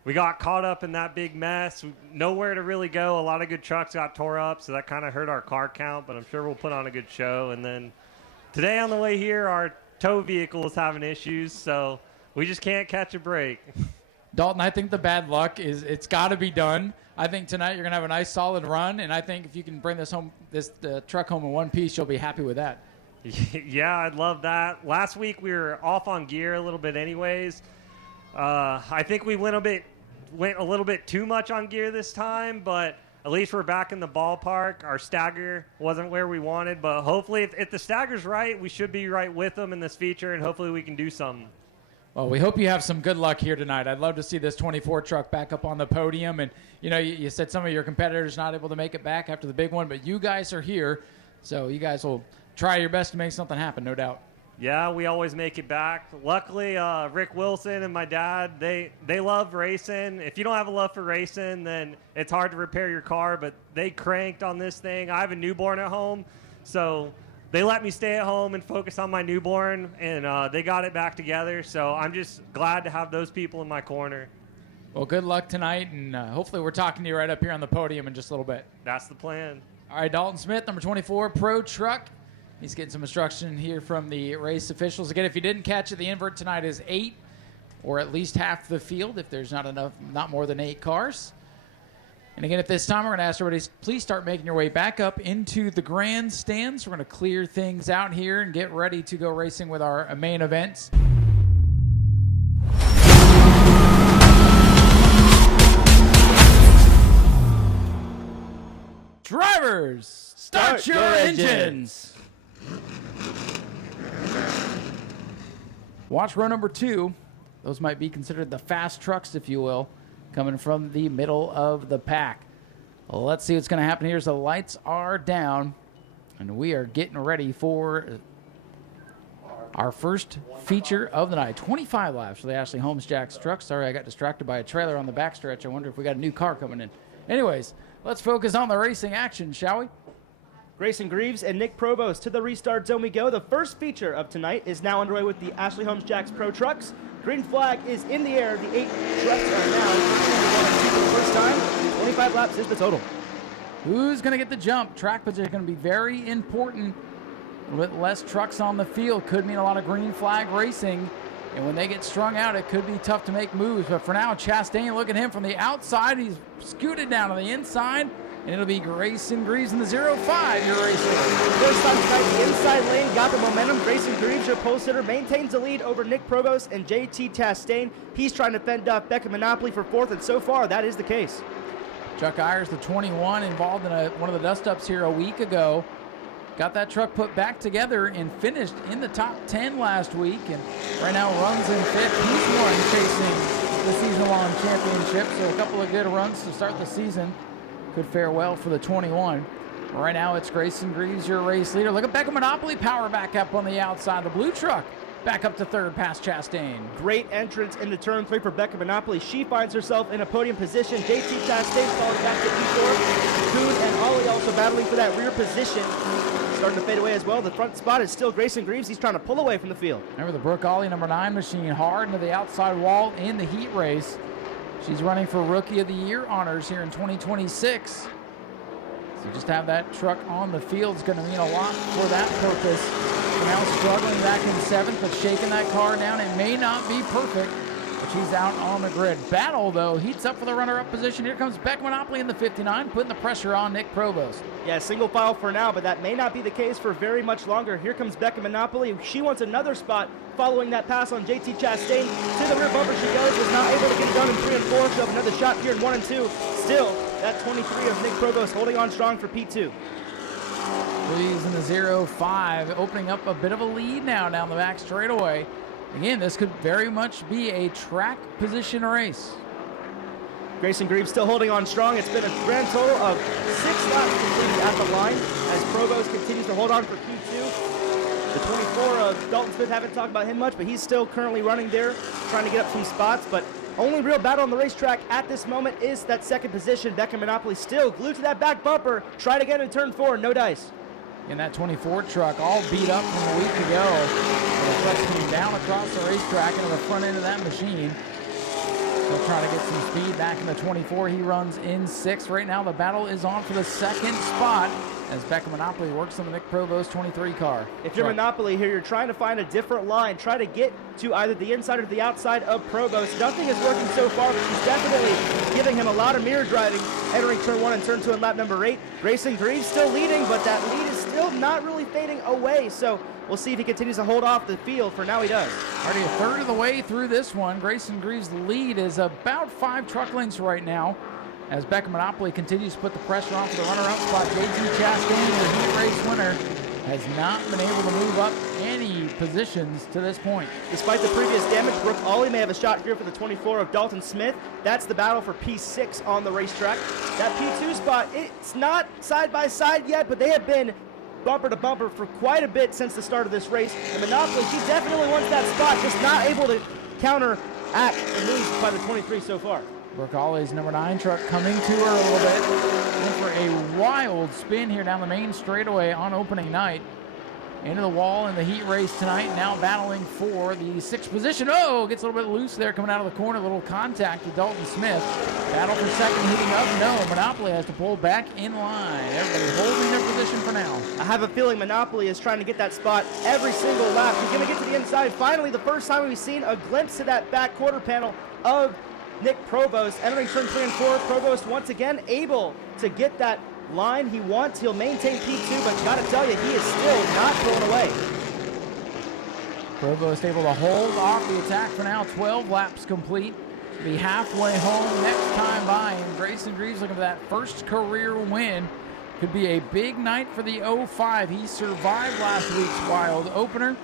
we got caught up in that big mess. Nowhere to really go. A lot of good trucks got tore up, so that kind of hurt our car count, but I'm sure we'll put on a good show. And then today on the way here, our tow vehicle is having issues, so we just can't catch a break. Dalton, I think the bad luck is it's got to be done. I think tonight you're going to have a nice solid run, and I think if you can bring the truck home in one piece, you'll be happy with that. Yeah, I'd love that. Last week we were off on gear a little bit anyways. I think we went a little bit too much on gear this time, but at least we're back in the ballpark. Our stagger wasn't where we wanted, but hopefully if the stagger's right, we should be right with them in this feature, and hopefully we can do something. Well, we hope you have some good luck here tonight. I'd love to see this 24 truck back up on the podium. And, you said some of your competitors not able to make it back after the big one, but you guys are here, so you guys will try your best to make something happen, no doubt. Yeah, we always make it back. Luckily, Rick Wilson and my dad, they love racing. If you don't have a love for racing, then it's hard to repair your car, but they cranked on this thing. I have a newborn at home, so they let me stay at home and focus on my newborn, and they got it back together. So I'm just glad to have those people in my corner. Well, good luck tonight, and hopefully we're talking to you right up here on the podium in just a little bit. That's the plan. All right, Dalton Smith, number 24, Pro Truck. He's getting some instruction here from the race officials. Again, if you didn't catch it, the invert tonight is 8, or at least half the field if there's not more than 8 cars. And again, at this time, we're going to ask everybody, please start making your way back up into the grandstands. We're going to clear things out here and get ready to go racing with our main events. Drivers, start your engines. Watch row number 2. Those might be considered the fast trucks, if you will, coming from the middle of the pack. Well, let's see what's going to happen here as the lights are down, and we are getting ready for our first feature of the night. 25 laps for the Ashley Holmes Jacks truck. Sorry, I got distracted by a trailer on the backstretch. I wonder if we got a new car coming in. Anyways, let's focus on the racing action, shall we? Grayson Greaves and Nick Provost, to the restart zone we go. The first feature of tonight is now underway with the Ashley Holmes Jacks Pro Trucks. Green flag is in the air. The 8 trucks are now for the first time. 25 laps is the total. Who's going to get the jump? Track position is going to be very important. With less trucks on the field could mean a lot of green flag racing. And when they get strung out, it could be tough to make moves. But for now, Chastain, look at him from the outside. He's scooted down to the inside. And it'll be Grayson Greaves in the 05 you're racing. First time tonight, the inside lane got the momentum. Grayson Greaves, your pole sitter, maintains the lead over Nick Provost and JT Chastain. He's trying to fend off Becca Monopoly for 4th, and so far, that is the case. Chuck Ayers, the 21, involved in one of the dust-ups here a week ago. Got that truck put back together and finished in the top 10 last week, and right now runs in 5th. He's won chasing the season-long championship, so a couple of good runs to start the season. Could fare well for the 21. Right now, it's Grayson Greaves, your race leader. Look at Becca Monopoly power back up on the outside. The blue truck back up to 3rd past Chastain. Great entrance into turn 3 for Becca Monopoly. She finds herself in a podium position. JT Chastain falls back to P4. Kuhn and Ollie also battling for that rear position. Starting to fade away as well. The front spot is still Grayson Greaves. He's trying to pull away from the field. Remember the Brooke Ollie number 9 machine hard into the outside wall in the heat race. She's running for Rookie of the Year honors here in 2026. So just have that truck on the field is going to mean a lot for that purpose. Now struggling back in 7th, but shaking that car down. It may not be perfect. but she's out on the grid. Battle, though, heats up for the runner-up position. Here comes Beck Monopoly in the 59, putting the pressure on Nick Provost. Yeah, single file for now, but that may not be the case for very much longer. Here comes Becca Monopoly. She wants another spot following that pass on JT Chastain. To the rear bumper she goes, was not able to get it done in 3 and 4. She'll have another shot here in 1 and 2. Still, that 23 of Nick Provost holding on strong for P2. Leaves in the 0-5, opening up a bit of a lead now down the back straightaway. Again, this could very much be a track position race. Grayson Greaves still holding on strong. It's been a grand total of 6 laps completed at the line as Provost continues to hold on for P2. The 24 of Dalton Smith, haven't talked about him much, but he's still currently running there, trying to get up some spots. But only real battle on the racetrack at this moment is that second position. Becca Monopoly still glued to that back bumper. Tried again in turn 4, no dice. In that 24 truck, all beat up from a week ago. The truck came down across the racetrack into the front end of that machine. Still trying to get some speed back in the 24. He runs in 6th. Right now, the battle is on for the second spot as Becca Monopoly works on the Nick Provost 23 car. If you're Monopoly here, you're trying to find a different line. Try to get to either the inside or the outside of Provost. Nothing is working so far, but she's definitely giving him a lot of mirror driving. Entering turn 1 and turn 2 in lap number 8. Grayson Greaves still leading, but that lead is still not really fading away. So we'll see if he continues to hold off the field. For now, he does. Already a third of the way through this one. Grayson Greaves' lead is about 5 truck lengths right now, as Becca Monopoly continues to put the pressure on for the runner-up spot. JT Chastain, the heat race winner, has not been able to move up any positions to this point. Despite the previous damage, Brooke Ollie may have a shot here for the 24 of Dalton Smith. That's the battle for P6 on the racetrack. That P2 spot, it's not side by side yet, but they have been bumper to bumper for quite a bit since the start of this race. And Monopoly, she definitely wants that spot, just not able to counteract the moves by the 23 so far. Brooke Ollie's number 9 truck coming to her a little bit. Went for a wild spin here down the main straightaway on opening night. Into the wall in the heat race tonight, now battling for the 6th position. Oh, gets a little bit loose there coming out of the corner. A little contact with Dalton Smith. Battle for second heating up. No, Monopoly has to pull back in line. Everybody holding their position for now. I have a feeling Monopoly is trying to get that spot every single lap. He's going to get to the inside. Finally, the first time we've seen a glimpse of that back quarter panel of Nick Provost. Entering turn 3 and 4, Provost once again able to get that line he wants. He'll maintain P2, but gotta tell you, he is still not thrown away. Provost able to hold off the attack for now. 12 laps complete. Be halfway home next time by, and Grayson Greaves looking for that first career win. Could be a big night for the 05. He survived last week's wild opener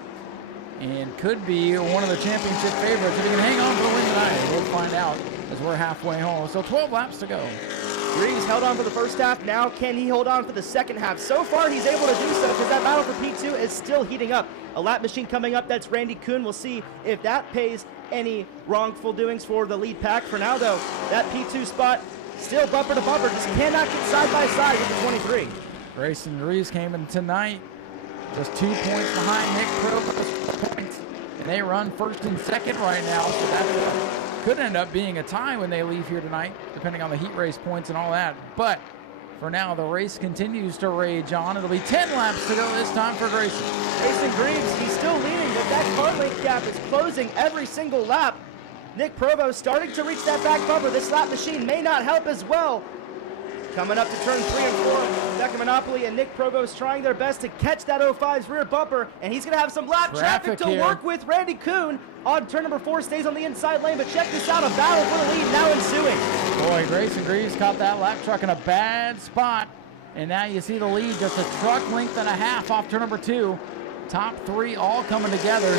and could be one of the championship favorites. If he can hang on for the win tonight, we'll find out as we're halfway home. So 12 laps to go. Greaves held on for the first half. Now can he hold on for the second half? So far he's able to do so because that battle for P2 is still heating up. A lap machine coming up, that's Randy Kuhn. We'll see if that pays any wrongful doings for the lead pack. For now though, that P2 spot still bumper to bumper, just cannot get side by side with the 23. Grayson Greaves came in tonight just 2 points behind Nick Provost points, and they run first and second right now, so that could end up being a tie when they leave here tonight, depending on the heat race points and all that. But for now, the race continues to rage on. It'll be 10 laps to go this time for Grayson. Grayson Greaves, he's still leading, but that car length gap is closing every single lap. Nick Provost starting to reach that back bumper. This lap machine may not help as well. Coming up to turn 3 and 4, Becca Monopoly and Nick Provost trying their best to catch that 05's rear bumper, and he's going to have some lap traffic to work with. Randy Kuhn on turn number 4 stays on the inside lane, but check this out, a battle for the lead now ensuing. Boy, Grayson Greaves caught that lap truck in a bad spot, and now you see the lead just a truck length and a half off turn number 2. Top 3 all coming together.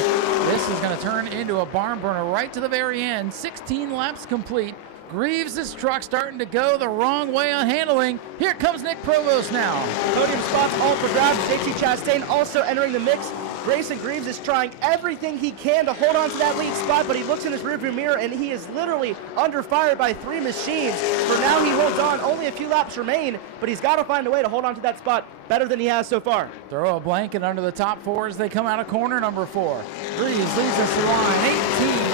This is going to turn into a barn burner right to the very end. 16 laps complete. Greaves' truck starting to go the wrong way on handling. Here comes Nick Provost now. Podium spots all for grabs. JT Chastain also entering the mix. Grayson Greaves is trying everything he can to hold on to that lead spot, but he looks in his rearview mirror and he is literally under fire by 3 machines. For now, he holds on. Only a few laps remain, but he's got to find a way to hold on to that spot better than he has so far. Throw a blanket under the top 4 as they come out of corner number 4. Greaves leads us to line.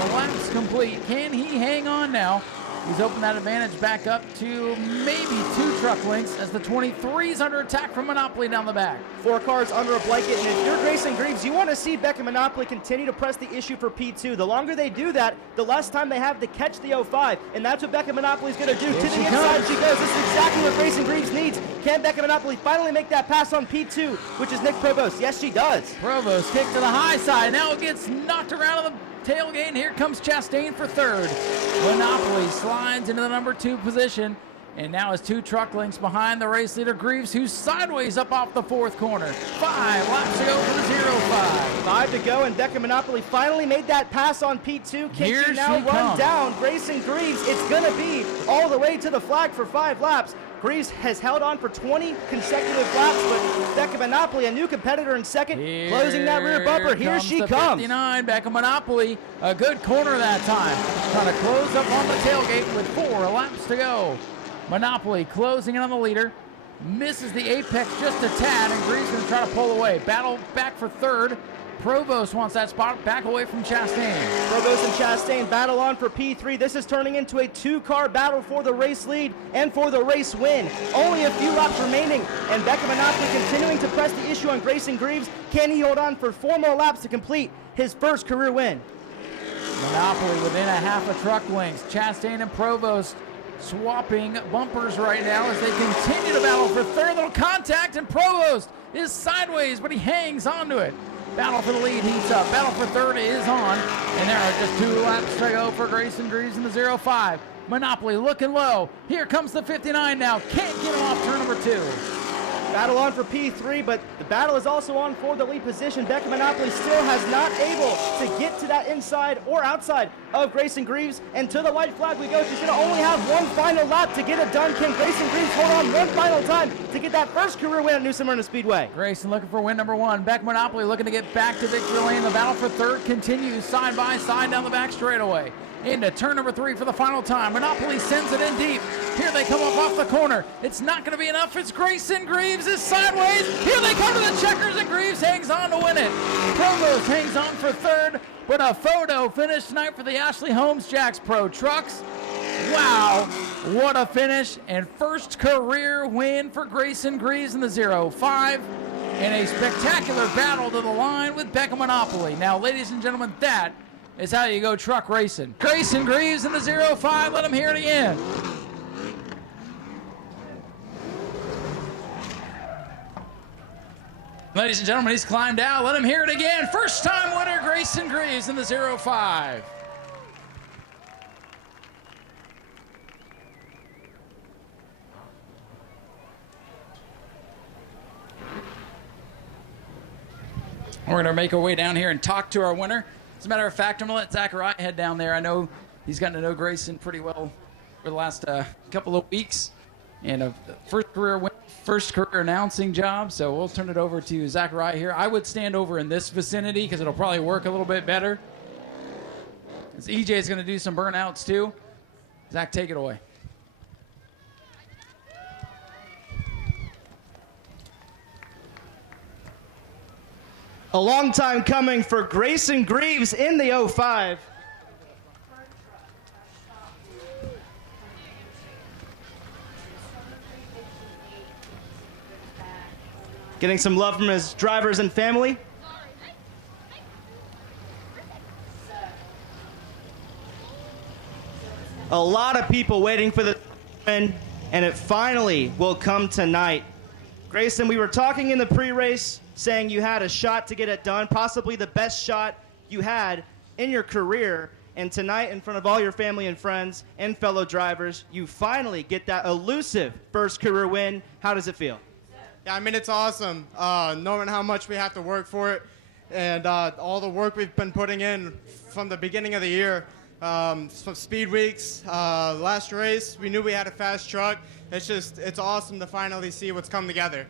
18 laps complete. Can he hang on now? He's opened that advantage back up to maybe 2 truck lengths as the 23's under attack from Monopoly down the back. 4 cars under a blanket, and if you're Grayson Greaves, you want to see Beck and Monopoly continue to press the issue for P2. The longer they do that, the less time they have to catch the 05, and that's what Beck and Monopoly is going to do. To the inside she goes. This is exactly what Grayson Greaves needs. Can Beck and Monopoly finally make that pass on P2, which is Nick Provost? Yes, she does. Provost kick to the high side. Now it gets knocked around on the tailgate, and here comes Chastain for 3rd. Monopoly slides into the number 2 position, and now is 2 truck lengths behind the race leader Greaves, who's sideways up off the 4th corner. 5 laps to go for the 05. 5 to go, and Beck and Monopoly finally made that pass on P2. Can Here she now she run comes. down Grayson Greaves? It's going to be all the way to the flag for 5 laps. Greaves has held on for 20 consecutive laps, but Beck and Monopoly, a new competitor in second, closing that rear bumper. Here she the comes. 59, Beckham Monopoly, a good corner that time. Trying to close up on the tailgate with 4 laps to go. Monopoly closing in on the leader. Misses the apex just a tad, and Greaves going to try to pull away. Battle back for 3rd. Provost wants that spot back away from Chastain. Provost and Chastain battle on for P3. This is turning into a 2-car battle for the race lead and for the race win. Only a few laps remaining, and Beck and Monopoly continuing to press the issue on Grayson Greaves. Can he hold on for 4 more laps to complete his first career win? Monopoly within a half a truck length. Chastain and Provost swapping bumpers right now as they continue to battle for 3rd. Little contact, and Provost is sideways, but he hangs onto it. Battle for the lead heats up. Battle for 3rd is on. And there are just 2 laps to go for Grayson Greaves in the 05. Monopoly looking low. Here comes the 59 now. Can't get him off turn number 2. Battle on for P3, but the battle is also on for the lead position. Beck and Monopoly still has not able to get to that inside or outside of Grayson Greaves. And to the white flag we go. She's going to only have 1 final lap to get it done. Can Grayson Greaves hold on 1 final time to get that first career win at New Smyrna Speedway? Grayson looking for win number 1. Beck Monopoly looking to get back to victory lane. The battle for 3rd continues side by side down the back straightaway. Into turn number 3 for the final time. Monopoly sends it in deep. Here they come up off the corner. It's not going to be enough. It's Grayson Greaves is sideways. Here they come to the checkers, and Greaves hangs on to win it. Provost hangs on for 3rd, but a photo finish tonight for the Ashley Holmes Jacks Pro Trucks. Wow, what a finish, and first career win for Grayson Greaves in the 05. And a spectacular battle to the line with Beck Monopoly. Now, ladies and gentlemen, that is how you go truck racing. Grayson Greaves in the 05. Let him hear it again. Ladies and gentlemen, he's climbed out. Let him hear it again. First time winner, Grayson Greaves in the 05. We're going to make our way down here and talk to our winner. As a matter of fact, I'm going to let Zachariah head down there. I know he's gotten to know Grayson pretty well for the last couple of weeks. And a first career announcing job, so we'll turn it over to Zachariah here. I would stand over in this vicinity because it'll probably work a little bit better. As EJ is going to do some burnouts too. Zach, take it away. A long time coming for Grayson Greaves in the 05. Getting some love from his drivers and family. A lot of people waiting for the win, and it finally will come tonight. Grayson, we were talking in the pre-race, saying you had a shot to get it done, possibly the best shot you had in your career. And tonight, in front of all your family and friends and fellow drivers, you finally get that elusive first career win. How does it feel? Yeah, I mean, it's awesome, knowing how much we have to work for it and all the work we've been putting in from the beginning of the year. Some speed weeks, last race, we knew we had a fast truck. It's awesome to finally see what's come together.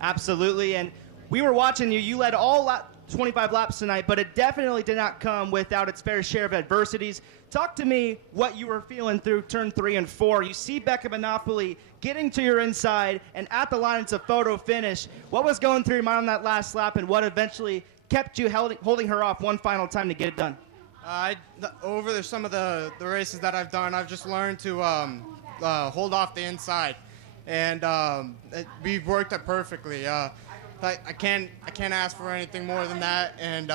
Absolutely, and we were watching you. You led all 25 laps tonight, but it definitely did not come without its fair share of adversities. Talk to me what you were feeling through turn 3 and 4. You see Beck Monopoly getting to your inside, and at the line it's a photo finish. What was going through your mind on that last lap, and what eventually kept you holding her off one final time to get it done? Over some of the races that I've done, I've just learned to hold off the inside, and we've worked it perfectly. I can't ask for anything more than that. And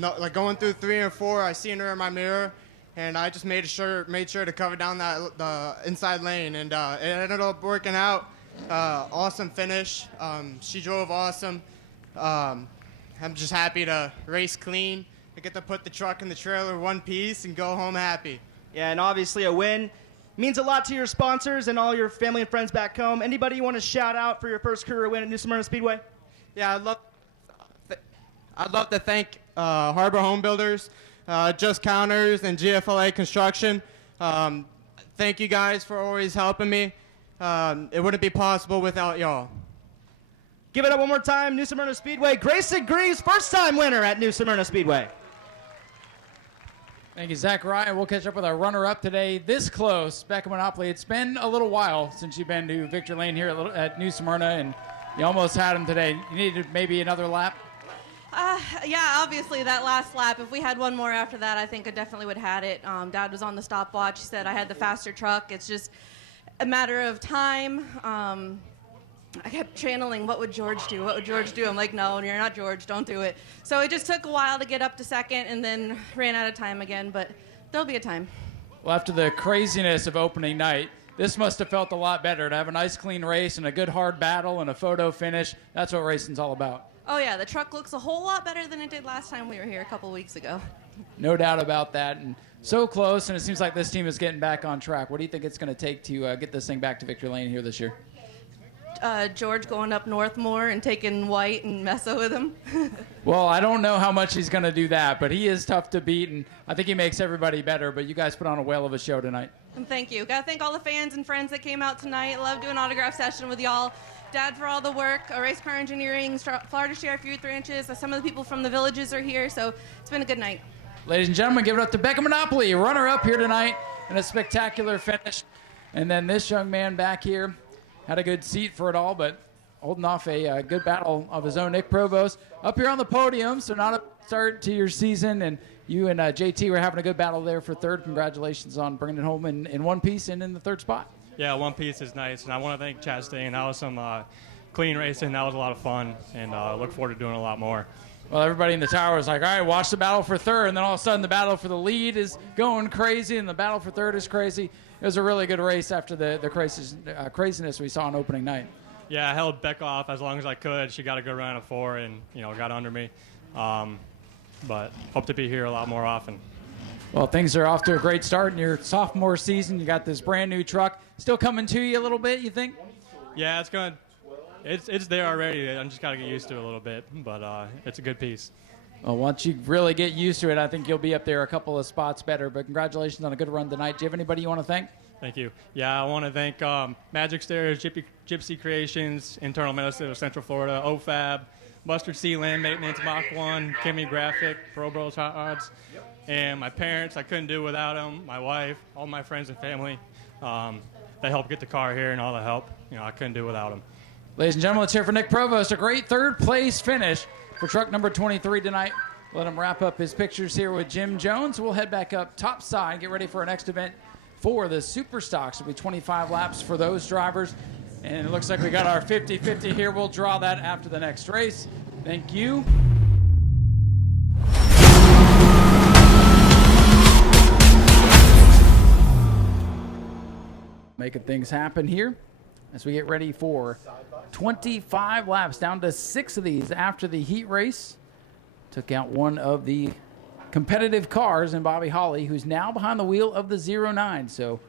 like going through 3 and 4, I seen her in my mirror, and I just made sure to cover down the inside lane, and it ended up working out. Awesome finish. She drove awesome. I'm just happy to race clean. I get to put the truck and the trailer one piece and go home happy. Yeah, and obviously a win means a lot to your sponsors and all your family and friends back home. Anybody you want to shout out for your first career win at New Smyrna Speedway? Yeah, I'd love to thank Harbor Home Builders, Just Counters, and GFLA Construction. Thank you guys for always helping me. It wouldn't be possible without y'all. Give it up one more time, New Smyrna Speedway. Grayson Greaves, first-time winner at New Smyrna Speedway. Thank you, Zachariah. We'll catch up with our runner-up today. This close, Becca Monopoly. It's been a little while since you've been to Victor Lane here at New Smyrna, and you almost had him today. You needed maybe another lap? Yeah, obviously that last lap. If we had one more after that, I think I definitely would have had it. Dad was on the stopwatch. He said I had the faster truck. It's just a matter of time. I kept channeling, what would George do? What would George do? I'm like, no, you're not George. Don't do it. So it just took a while to get up to second and then ran out of time again, but there'll be a time. Well, after the craziness of opening night, this must have felt a lot better to have a nice, clean race and a good, hard battle and a photo finish. That's what racing's all about. Oh, yeah, the truck looks a whole lot better than it did last time we were here a couple weeks ago. No doubt about that. And so close, and it seems like this team is getting back on track. What do you think it's going to take to get this thing back to Victory Lane here this year? George going up north more and taking White and Mesa with him. Well, I don't know how much he's going to do that, but he is tough to beat, and I think he makes everybody better. But you guys put on a whale of a show tonight. And thank you. Got to thank all the fans and friends that came out tonight. Love doing autograph session with y'all. Dad for all the work, race car engineering, Florida Sheriff Youth Ranches. Some of the people from the villages are here, so it's been a good night. Ladies and gentlemen, give it up to Becca Monopoly, runner-up here tonight in a spectacular finish. And then this young man back here had a good seat for it all, but holding off a good battle of his own. Nick Provost up here on the podium, so not a start to your season. And you and JT were having a good battle there for third. Congratulations on bringing it home in one piece and in the third spot. Yeah, one piece is nice, and I want to thank Chastain. That was some clean racing. That was a lot of fun, and look forward to doing a lot more. Well, everybody in the tower was like, all right, watch the battle for third, and then all of a sudden the battle for the lead is going crazy, and the battle for third is crazy. It was a really good race after the craziness we saw on opening night. Yeah, I held Beck off as long as I could. She got a good round of 4 and, got under me. But hope to be here a lot more often. Well, things are off to a great start in your sophomore season. You got this brand new truck. Still coming to you a little bit, you think? Yeah, it's there already. I just got to get used to it a little bit, but it's a good piece. Well, once you really get used to it, I think you'll be up there a couple of spots better. But congratulations on a good run tonight. Do you have anybody you want to thank? Thank you. Yeah, I want to thank Magic Stairs, Gypsy Creations, Internal Medicine of Central Florida, OFAB, Mustard Sea Land Maintenance, Mach 1, Kimmy Graphic, Pro Bros Hot Odds, and my parents. I couldn't do it without them, my wife, all my friends and family. They helped get the car here and all the help. I couldn't do it without them. Ladies and gentlemen, let's hear for Nick Provost. A great third-place finish for truck number 23 tonight. Let him wrap up his pictures here with Jim Jones. We'll head back up top side, get ready for our next event for the Super Stocks. It'll be 25 laps for those drivers. And it looks like we got our 50-50 here. We'll draw that after the next race. Thank you. Making things happen here as we get ready for 25 laps, down to 6 of these after the heat race. Took out one of the competitive cars in Bobby Holly, who's now behind the wheel of the 09. So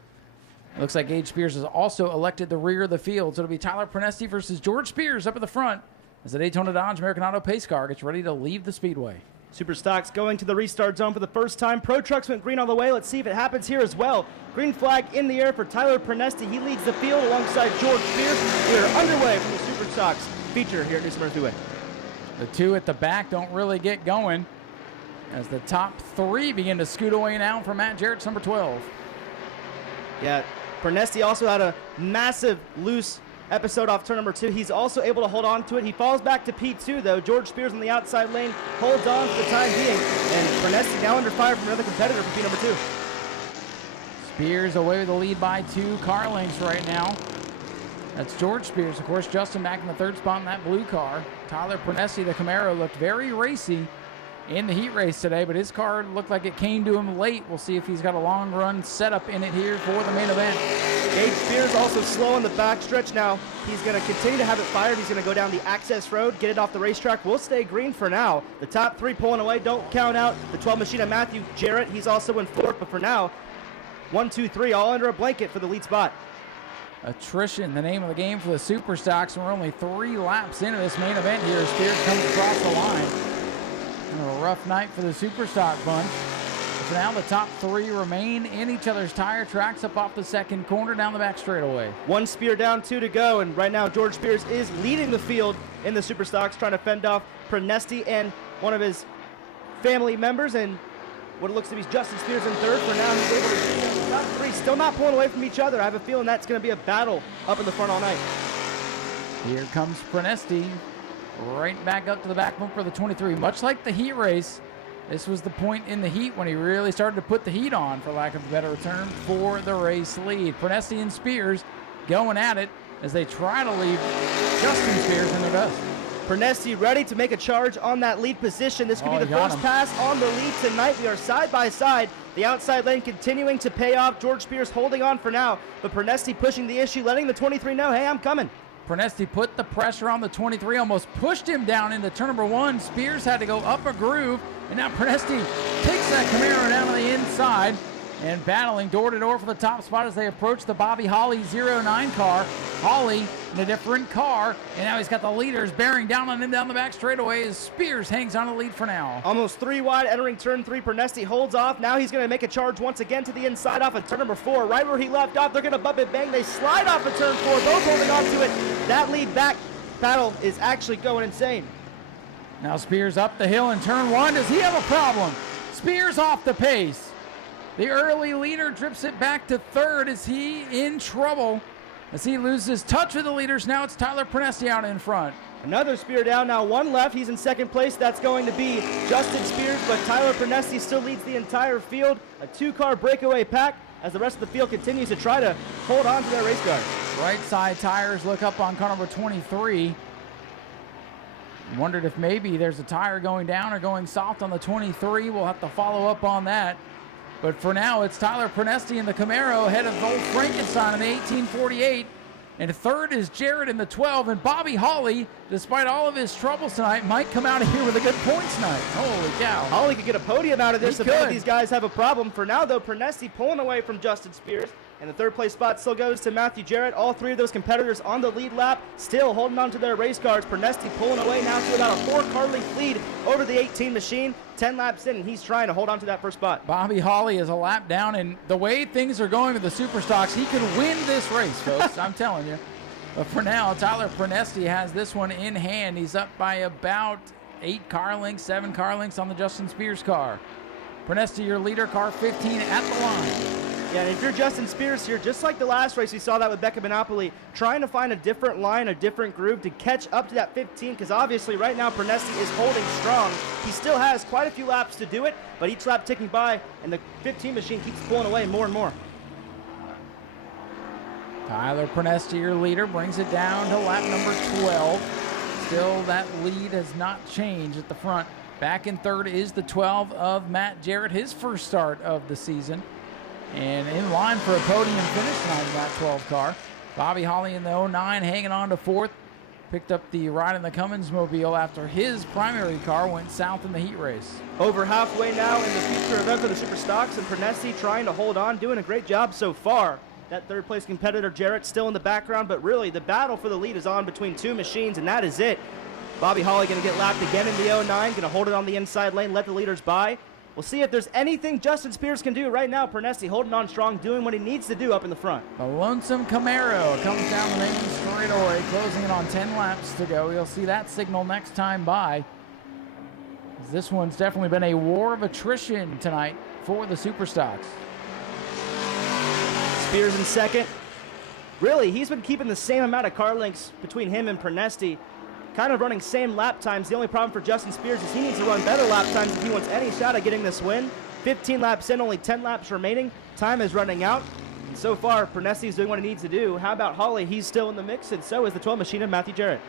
it looks like Gage Spears has also elected the rear of the field. So it'll be Tyler Pernesti versus George Spears up at the front as the Daytona Dodge American Auto Pace car gets ready to leave the speedway. Super Stocks going to the restart zone for the first time. Pro Trucks went green all the way. Let's see if it happens here as well. Green flag in the air for Tyler Pernesti. He leads the field alongside George Spears. We are underway from the Super Stocks feature here at New Smyrna Speedway. The two at the back don't really get going as the top 3 begin to scoot away now for Matt Jarrett's number 12. Yeah, Pernesti also had a massive loose episode off turn number 2. He's also able to hold on to it. He falls back to P2, though. George Spears on the outside lane holds on for the time being. And Prenesti now under fire from another competitor for P number 2. Spears away with the lead by 2 car lengths right now. That's George Spears. Of course, Justin back in the 3rd spot in that blue car. Tyler Prenesti, the Camaro, looked very racy in the heat race today, but his car looked like it came to him late. We'll see if he's got a long run setup in it here for the main event. Gage Spears also slow on the backstretch now. He's going to continue to have it fired. He's going to go down the access road, get it off the racetrack. We'll stay green for now. The top 3 pulling away. Don't count out the 12 machine of Matthew Jarrett. He's also in 4th, but for now, 1, 2, 3, all under a blanket for the lead spot. Attrition, the name of the game for the Super Stocks. We're only 3 laps into this main event here. Spears comes across the line. A rough night for the Super Stock bunch. So now the top 3 remain in each other's tire tracks up off the 2nd corner down the back straightaway. 1 Spear down, 2 to go, and right now George Spears is leading the field in the Super Stocks, trying to fend off Prenesti and one of his family members, and what it looks to be Justin Spears in 3rd. For now, he's able to the top 3, still not pulling away from each other. I have a feeling that's going to be a battle up in the front all night. Here comes Prenesti. Right back up to the back bumper of the 23. Much like the heat race, this was the point in the heat when he really started to put the heat on, for lack of a better term, for the race lead. Prenesti and Spears going at it as they try to leave Justin Spears in their dust. Prenesti ready to make a charge on that lead position. This could be the first pass on the lead tonight. We are side by side. The outside lane continuing to pay off. George Spears holding on for now, but Prenesti pushing the issue, letting the 23 know, hey, I'm coming. Prenesti put the pressure on the 23, almost pushed him down into turn number 1. Spears had to go up a groove, and now Prenesti takes that Camaro down to the inside and battling door to door for the top spot as they approach the Bobby Holly 09 car. Holly in a different car, and now he's got the leaders bearing down on him down the back straightaway as Spears hangs on the lead for now. Almost 3 wide entering turn 3. Prenesti holds off. Now he's going to make a charge once again to the inside off of turn number 4. Right where he left off, they're going to bump it bang. They slide off of turn 4, both holding on to it. That lead back battle is actually going insane. Now Spears up the hill in turn 1. Does he have a problem? Spears off the pace. The early leader drips it back to 3rd. Is he in trouble as he loses touch with the leaders? Now it's Tyler Prenesti out in front. Another Spear down, now 1 left. He's in 2nd place. That's going to be Justin Spears, but Tyler Prenesti still leads the entire field. A 2-car breakaway pack as the rest of the field continues to try to hold on to their race car. Right side tires look up on car number 23. Wondered if maybe there's a tire going down or going soft on the 23. We'll have to follow up on that. But for now, it's Tyler Prenesti in the Camaro ahead of old Frankenstein in the 1848. And 3rd is Jarrett in the 12. And Bobby Holly, despite all of his troubles tonight, might come out of here with a good points night. Holy cow. Holly could get a podium out of this if any of these guys have a problem. For now, though, Prenesti pulling away from Justin Spears. And the 3rd place spot still goes to Matthew Jarrett. All 3 of those competitors on the lead lap, still holding on to their race cars. Prenesti pulling away now to about a 4-car lead over the 18 machine. 10 laps in, and he's trying to hold on to that first spot. Bobby Holly is a lap down, and the way things are going with the Super Stocks, he could win this race, folks. I'm telling you. But for now, Tyler Prenesti has this one in hand. He's up by about 8 car lengths, 7 car lengths on the Justin Spears car. Prenesti, your leader, car 15 at the line. Yeah, and if you're Justin Spears here, just like the last race, we saw that with Becca Monopoly, trying to find a different line, a different groove to catch up to that 15, because obviously right now Prenesti is holding strong. He still has quite a few laps to do it, but each lap ticking by, and the 15 machine keeps pulling away more and more. Tyler Prenesti, your leader, brings it down to lap number 12. Still, that lead has not changed at the front. Back in 3rd is the 12 of Matt Jarrett, his first start of the season. And in line for a podium finish tonight in that 12 car. Bobby Holly in the 09 hanging on to 4th. Picked up the ride in the Cummins mobile after his primary car went south in the heat race. Over halfway now in the future event for the Super Stocks, and Prenesti trying to hold on, doing a great job so far. That 3rd place competitor Jarrett still in the background, but really the battle for the lead is on between 2 machines, and that is it. Bobby Holly going to get lapped again in the 09, going to hold it on the inside lane, let the leaders by. We'll see if there's anything Justin Spears can do right now. Prenesti holding on strong, doing what he needs to do up in the front. The lonesome Camaro comes down the main straightaway, closing it on 10 laps to go. You'll see that signal next time by. This one's definitely been a war of attrition tonight for the Super Stocks. Spears in 2nd. really, he's been keeping the same amount of car lengths between him and Pernesti, kind of running same lap times. The only problem for Justin Spears is he needs to run better lap times if he wants any shot at getting this win. 15 laps in, only 10 laps remaining. Time is running out. And so far, Pernesti is doing what he needs to do. How about Holly? He's still in the mix, and so is the 12 machine of Matthew Jarrett.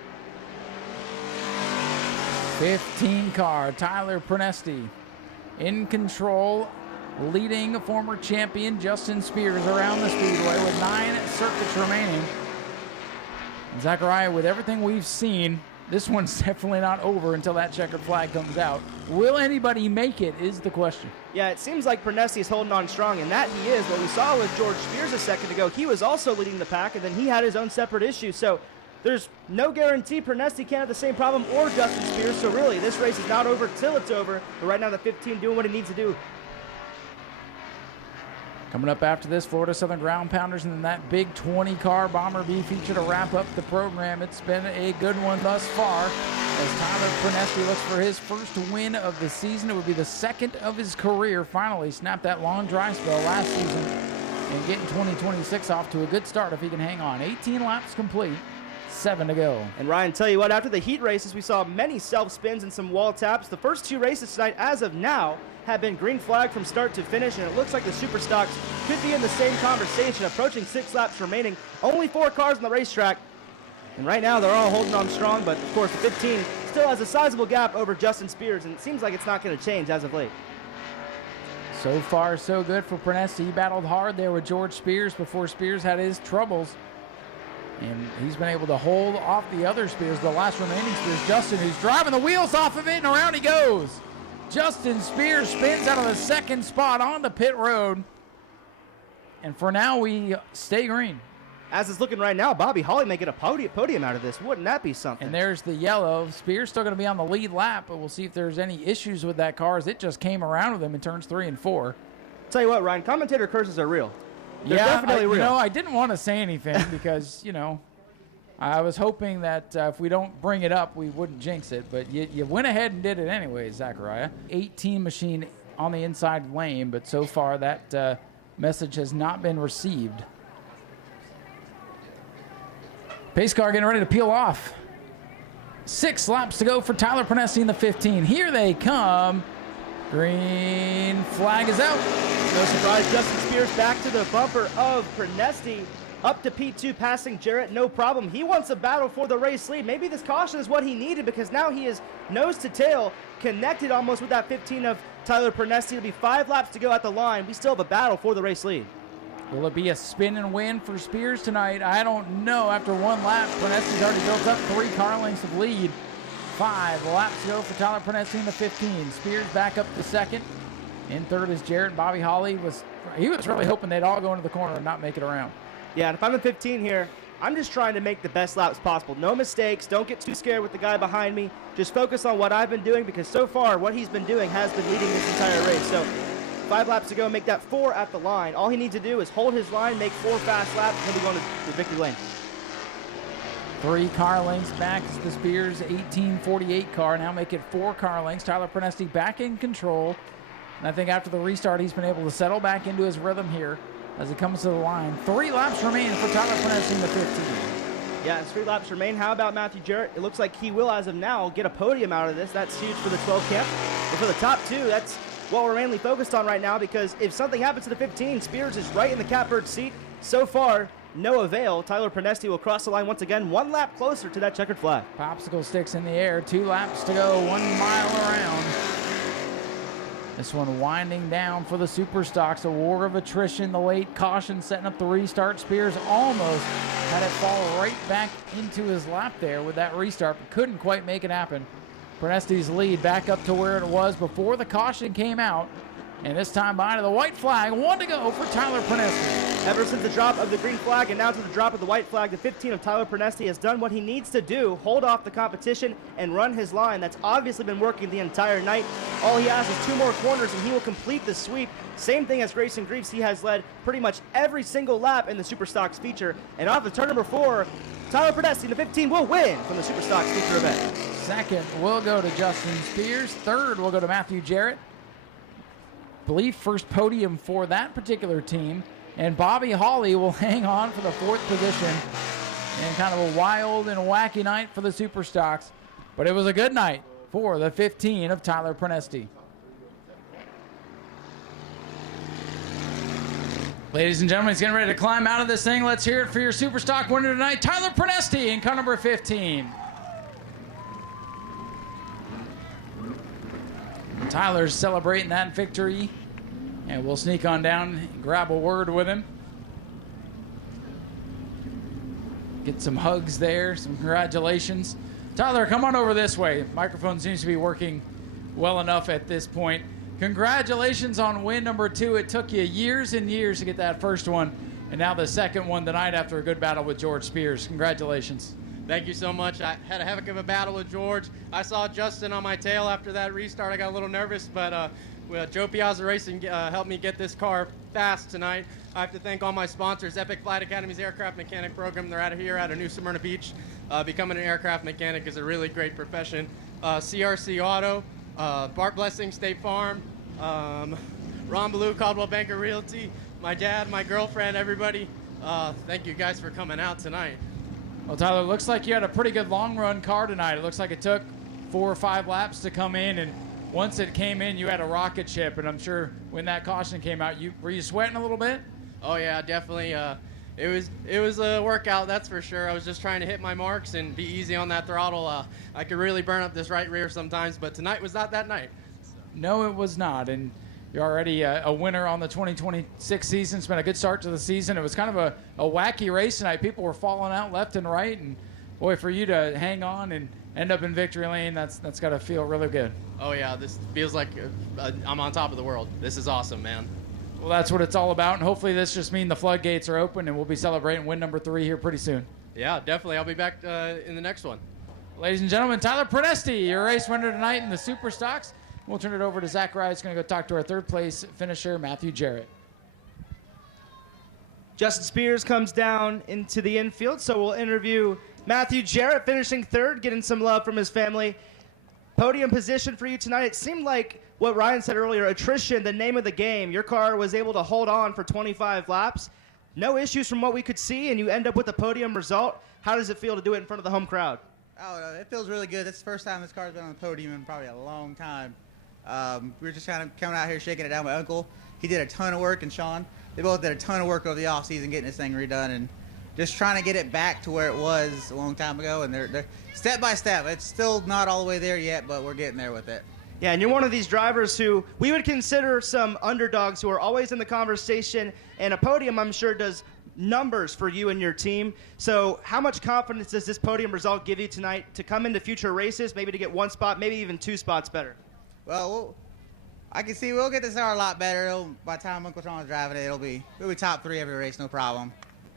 15 car, Tyler Pernesti in control, leading former champion Justin Spears around the Speedway with 9 circuits remaining. Zachariah, with everything we've seen, this one's definitely not over until that checkered flag comes out. Will anybody make it is the question. Yeah, it seems like Pernesti is holding on strong, and that he is. What we saw with George Spears a second ago, he was also leading the pack, and then he had his own separate issues. So there's no guarantee Pernesti can't have the same problem or Justin Spears. So really, this race is not over till it's over. But right now, the 15 doing what he needs to do. Coming up after this, Florida Southern Ground Pounders and then that big 20-car Bomber B feature to wrap up the program. It's been a good one thus far as Tyler Pernesti looks for his first win of the season. It would be the second of his career. Finally snapped that long dry spell last season and getting 2026 off to a good start if he can hang on. 18 laps complete, 7 to go. And Ryan, tell you what, after the heat races, we saw many self-spins and some wall taps. The first 2 races tonight, as of now, have been green flag from start to finish, and it looks like the Super Stocks could be in the same conversation, approaching 6 laps remaining. Only 4 cars on the racetrack, and right now they're all holding on strong, but of course the 15 still has a sizable gap over Justin Spears, and it seems like it's not going to change as of late. So far, so good for Pernesti. He battled hard there with George Spears before Spears had his troubles. And he's been able to hold off the other Spears, the last remaining Spears. Justin, who's driving the wheels off of it, and around he goes. Justin Spears spins out of the second spot on the pit road. And for now, we stay green. As it's looking right now, Bobby Holly may get a podium out of this. Wouldn't that be something? And there's the yellow. Spears still going to be on the lead lap, but we'll see if there's any issues with that car as it just came around with him in turns 3 and 4. Tell you what, Ryan, commentator curses are real. They're definitely real. You know, I didn't want to say anything because, you know, I was hoping that if we don't bring it up, we wouldn't jinx it. But you went ahead and did it anyway, Zachariah. 18 machine on the inside lane, but so far that message has not been received. Pace car getting ready to peel off. 6 laps to go for Tyler Pernesti in the 15. Here they come. Green flag is out. No surprise, Justin Spears back to the bumper of Pernesti. Up to P2, passing Jarrett, no problem. He wants a battle for the race lead. Maybe this caution is what he needed because now he is nose to tail, connected almost with that 15 of Tyler Pernesti. It'll be 5 laps to go at the line. We still have a battle for the race lead. Will it be a spin and win for Spears tonight? I don't know. After 1 lap, Pernesti's already built up 3 car lengths of lead. 5 laps to go for Tyler Pernesti in the 15. Spears back up to second. In third is Jarrett. Bobby Holly was really hoping they'd all go into the corner and not make it around. Yeah, and if I'm in 15 here, I'm just trying to make the best laps possible. No mistakes. Don't get too scared with the guy behind me. Just focus on what I've been doing because so far what he's been doing has been leading this entire race. So 5 laps to go, make that 4 at the line. All he needs to do is hold his line, make 4 fast laps, and he'll be going to the victory lane. 3 car lengths back is the Spears 1848 car. Now make it 4 car lengths. Tyler Pernesti back in control. And I think after the restart, he's been able to settle back into his rhythm here as he comes to the line. 3 laps remain for Tyler Pernesti in the 15. Yeah, 3 laps remain. How about Matthew Jarrett? It looks like he will, as of now, get a podium out of this. That's huge for the 12 camp. But for the top 2, that's what we're mainly focused on right now because if something happens to the 15, Spears is right in the catbird seat. So far, no avail. Tyler Pernesti will cross the line once again, 1 lap closer to that checkered flag. Popsicle sticks in the air. 2 laps to go, 1 mile around. This one winding down for the Super Stocks. A war of attrition. The late caution setting up the restart. Spears almost had it fall right back into his lap there with that restart, but couldn't quite make it happen. Pernesti's lead back up to where it was before the caution came out. And this time by to the white flag. 1 to go for Tyler Pernesti. Ever since the drop of the green flag and now to the drop of the white flag, the 15 of Tyler Pernesti has done what he needs to do, hold off the competition and run his line. That's obviously been working the entire night. All he has is 2 more corners and he will complete the sweep. Same thing as Grayson Greaves. He has led pretty much every single lap in the Super Stocks feature. And off of turn number 4, Tyler Pernesti in the 15 will win from the Super Stocks feature event. Second will go to Justin Spears. Third will go to Matthew Jarrett. Believe first podium for that particular team. And Bobby Hawley will hang on for the 4th position. And kind of a wild and wacky night for the Super Stocks. But it was a good night for the 15 of Tyler Prenesti. Ladies and gentlemen, he's getting ready to climb out of this thing. Let's hear it for your Super Stock winner tonight, Tyler Prenesti in car number 15. Tyler's celebrating that victory, and we'll sneak on down and grab a word with him. Get some hugs there, some congratulations. Tyler, come on over this way. Microphone seems to be working well enough at this point. Congratulations on win number 2. It took you years and years to get that first one, and now the second one tonight after a good battle with George Spears. Congratulations. Thank you so much. I had a heck of a battle with George. I saw Justin on my tail after that restart. I got a little nervous, but Joe Piazza Racing helped me get this car fast tonight. I have to thank all my sponsors, Epic Flight Academy's aircraft mechanic program. They're out of here, out of New Smyrna Beach. Becoming an aircraft mechanic is a really great profession. CRC Auto, Bart Blessing State Farm, Ron Ballou, Caldwell Banker Realty, my dad, my girlfriend, everybody. Thank you guys for coming out tonight. Well, Tyler, it looks like you had a pretty good long-run car tonight. It looks like it took 4 or 5 laps to come in, and once it came in, you had a rocket ship, and I'm sure when that caution came out, were you sweating a little bit? Oh yeah, definitely. It was a workout, that's for sure. I was just trying to hit my marks and be easy on that throttle. I could really burn up this right rear sometimes, but tonight was not that night. No, it was not, and you're already a winner on the 2026 season. It's been a good start to the season. It was kind of a wacky race tonight. People were falling out left and right, and boy, for you to hang on and end up in victory lane, that's got to feel really good. Oh yeah, this feels like I'm on top of the world. This is awesome, man. Well, that's what it's all about, and hopefully this just means the floodgates are open, and we'll be celebrating win number 3 here pretty soon. Yeah, definitely. I'll be back in the next one. Ladies and gentlemen, Tyler Prenesti, your race winner tonight in the Super Stocks. We'll turn it over to Zach Rye. He's going to go talk to our 3rd place finisher, Matthew Jarrett. Justin Spears comes down into the infield, so we'll interview Matthew Jarrett, finishing 3rd, getting some love from his family. Podium position for you tonight. It seemed like what Ryan said earlier, attrition, the name of the game. Your car was able to hold on for 25 laps. No issues from what we could see, and you end up with a podium result. How does it feel to do it in front of the home crowd? Oh, it feels really good. It's the first time this car's been on the podium in probably a long time. We were just kind of coming out here shaking it down. My uncle, he did a ton of work, and Sean, they both did a ton of work over the offseason getting this thing redone and just trying to get it back to where it was a long time ago. And they're step by step. It's still not all the way there yet, but we're getting there with it. Yeah, and you're one of these drivers who we would consider some underdogs who are always in the conversation, and a podium, I'm sure, does numbers for you and your team. So how much confidence does this podium result give you tonight to come into future races, maybe to get 1 spot, maybe even 2 spots better? Well, I can see we'll get this car a lot better. By the time Uncle Sean's driving it, we'll be top 3 every race, no problem.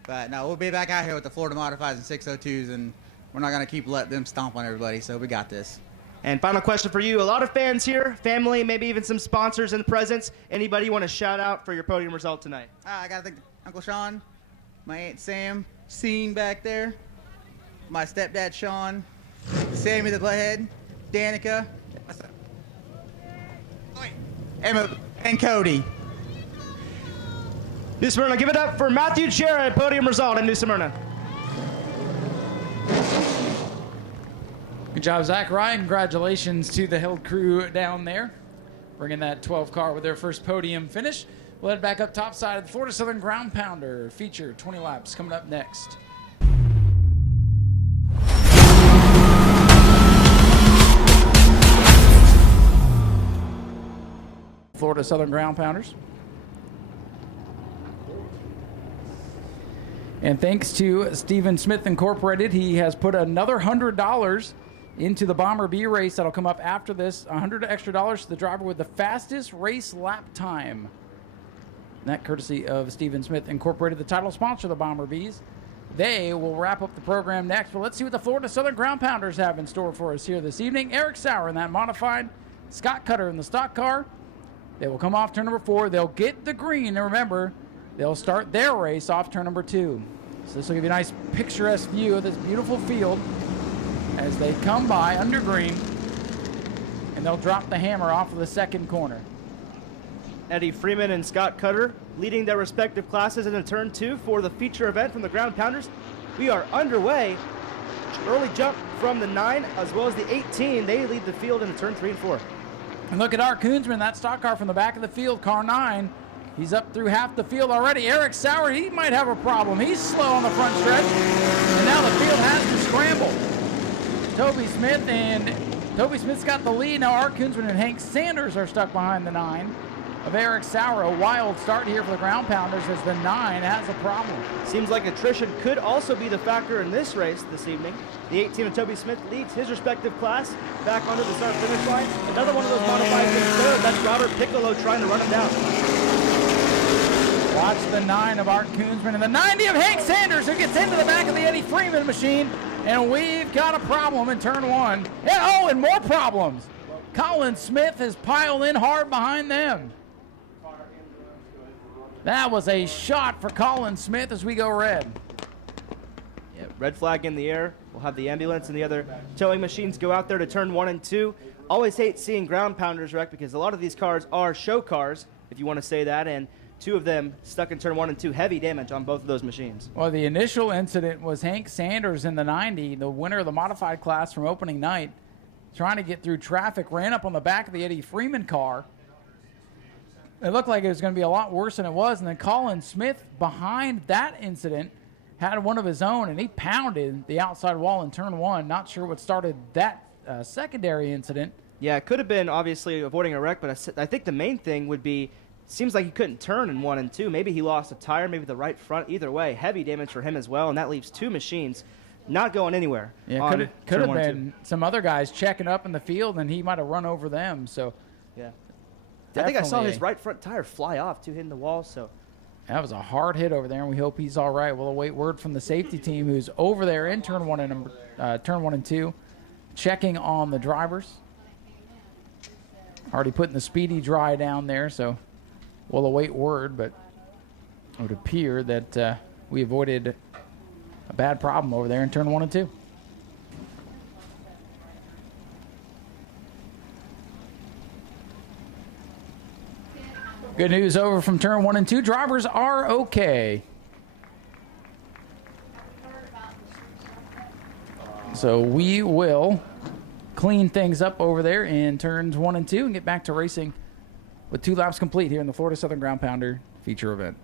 But no, we'll be back out here with the Florida Modifieds and 602s, and we're not going to keep letting them stomp on everybody, so we got this. And final question for you. A lot of fans here, family, maybe even some sponsors in presence. Anybody you want to shout out for your podium result tonight? I got to thank Uncle Sean, my Aunt Sam, Scene back there, my stepdad Sean, Sammy the Butthead, Danica, and Cody. New Smyrna, give it up for Matthew Jarrett, podium result in New Smyrna. Good job, Zach Ryan. Congratulations to the Hill crew down there, bringing that 12 car with their first podium finish. We'll head back up top side of the Florida Southern Ground Pounder feature, 20 laps coming up next. Florida Southern Ground Pounders. And thanks to Stephen Smith Incorporated, he has put another $100 into the Bomber B race that'll come up after this. $100 extra to the driver with the fastest race lap time. And that courtesy of Stephen Smith Incorporated, the title sponsor of the Bomber Bees. They will wrap up the program next, but let's see what the Florida Southern Ground Pounders have in store for us here this evening. Eric Sauer in that modified, Scott Cutter in the stock car. They will come off turn number 4. They'll get the green, and remember, they'll start their race off turn number 2. So this will give you a nice picturesque view of this beautiful field as they come by under green, and they'll drop the hammer off of the second corner. Eddie Freeman and Scott Cutter leading their respective classes into turn 2 for the feature event from the Ground Pounders. We are underway. Early jump from the 9 as well as the 18. They lead the field into turn 3 and 4. And look at Art Koonsman, that stock car from the back of the field, car 9. He's up through half the field already. Eric Sauer, he might have a problem. He's slow on the front stretch. And now the field has to scramble. Toby Smith's got the lead. Now Art Koonsman and Hank Sanders are stuck behind the 9 of Eric Sauer. A wild start here for the Ground Pounders as the 9 has a problem. Seems like attrition could also be the factor in this race this evening. The 18 of Toby Smith leads his respective class back onto the start-finish line. Another one of those modified in third. That's Robert Piccolo trying to run him down. Watch the 9 of Art Koonsman and the 90 of Hank Sanders, who gets into the back of the Eddie Freeman machine. And we've got a problem in turn 1. And more problems. Colin Smith has piled in hard behind them. That was a shot for Colin Smith as we go red. Yeah, red flag in the air. We'll have the ambulance and the other towing machines go out there to turn 1 and 2. Always hate seeing Ground Pounders wreck because a lot of these cars are show cars, if you want to say that, and 2 of them stuck in turn 1 and 2. Heavy damage on both of those machines. Well, the initial incident was Hank Sanders in the 90, the winner of the modified class from opening night, trying to get through traffic, ran up on the back of the Eddie Freeman car. It looked like it was going to be a lot worse than it was, and then Colin Smith, behind that incident, had one of his own, and he pounded the outside wall in turn 1. Not sure what started that secondary incident. Yeah, it could have been obviously avoiding a wreck, but I think the main thing would be, seems like he couldn't turn in 1 and 2. Maybe he lost a tire, maybe the right front. Either way, heavy damage for him as well, and that leaves 2 machines not going anywhere. Yeah, could have been some other guys checking up in the field, and he might have run over them. So, yeah. I think I saw his right front tire fly off, hitting the wall. So that was a hard hit over there, and we hope he's all right. We'll await word from the safety team, who's over there in turn 1 and 2, checking on the drivers. Already putting the speedy dry down there, so we'll await word. But it would appear that we avoided a bad problem over there in turn 1 and 2. Good news over from turn 1 and 2. Drivers are okay. So we will clean things up over there in turns 1 and 2 and get back to racing with 2 laps complete here in the Florida Southern Ground Pounder feature event.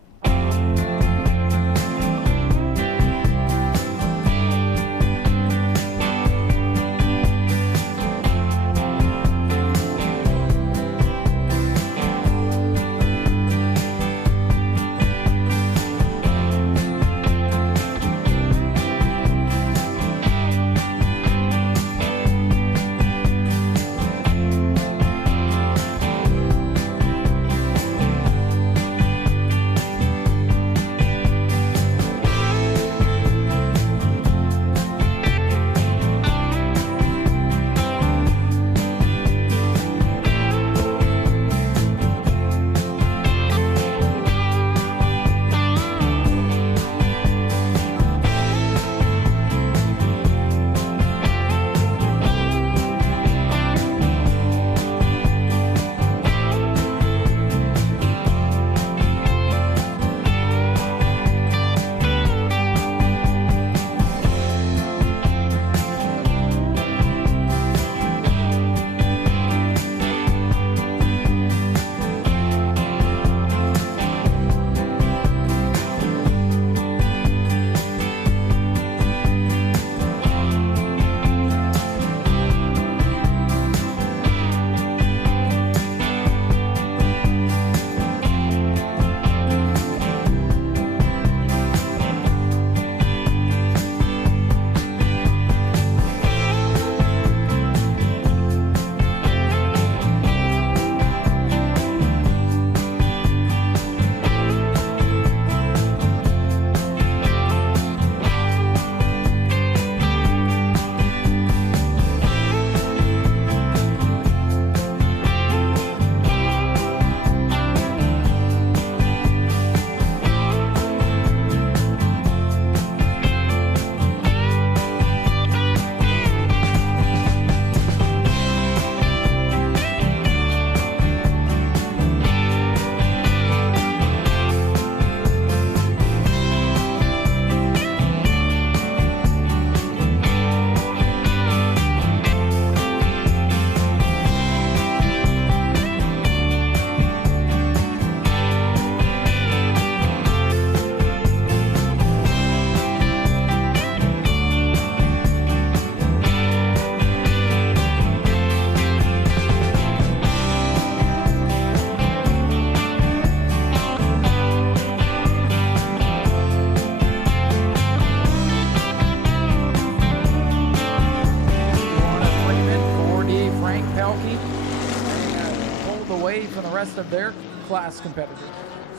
rest of their class competitors.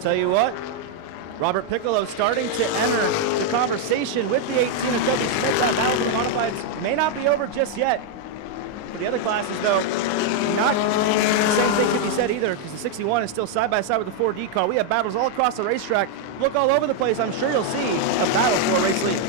Tell you what, Robert Piccolo starting to enter the conversation with the 18 of Toby Smith. That battle for the modifieds may not be over just yet. For the other classes, though, not the same thing can be said either, because the 61 is still side by side with the 4D car. We have battles all across the racetrack. Look all over the place. I'm sure you'll see a battle for a race lead.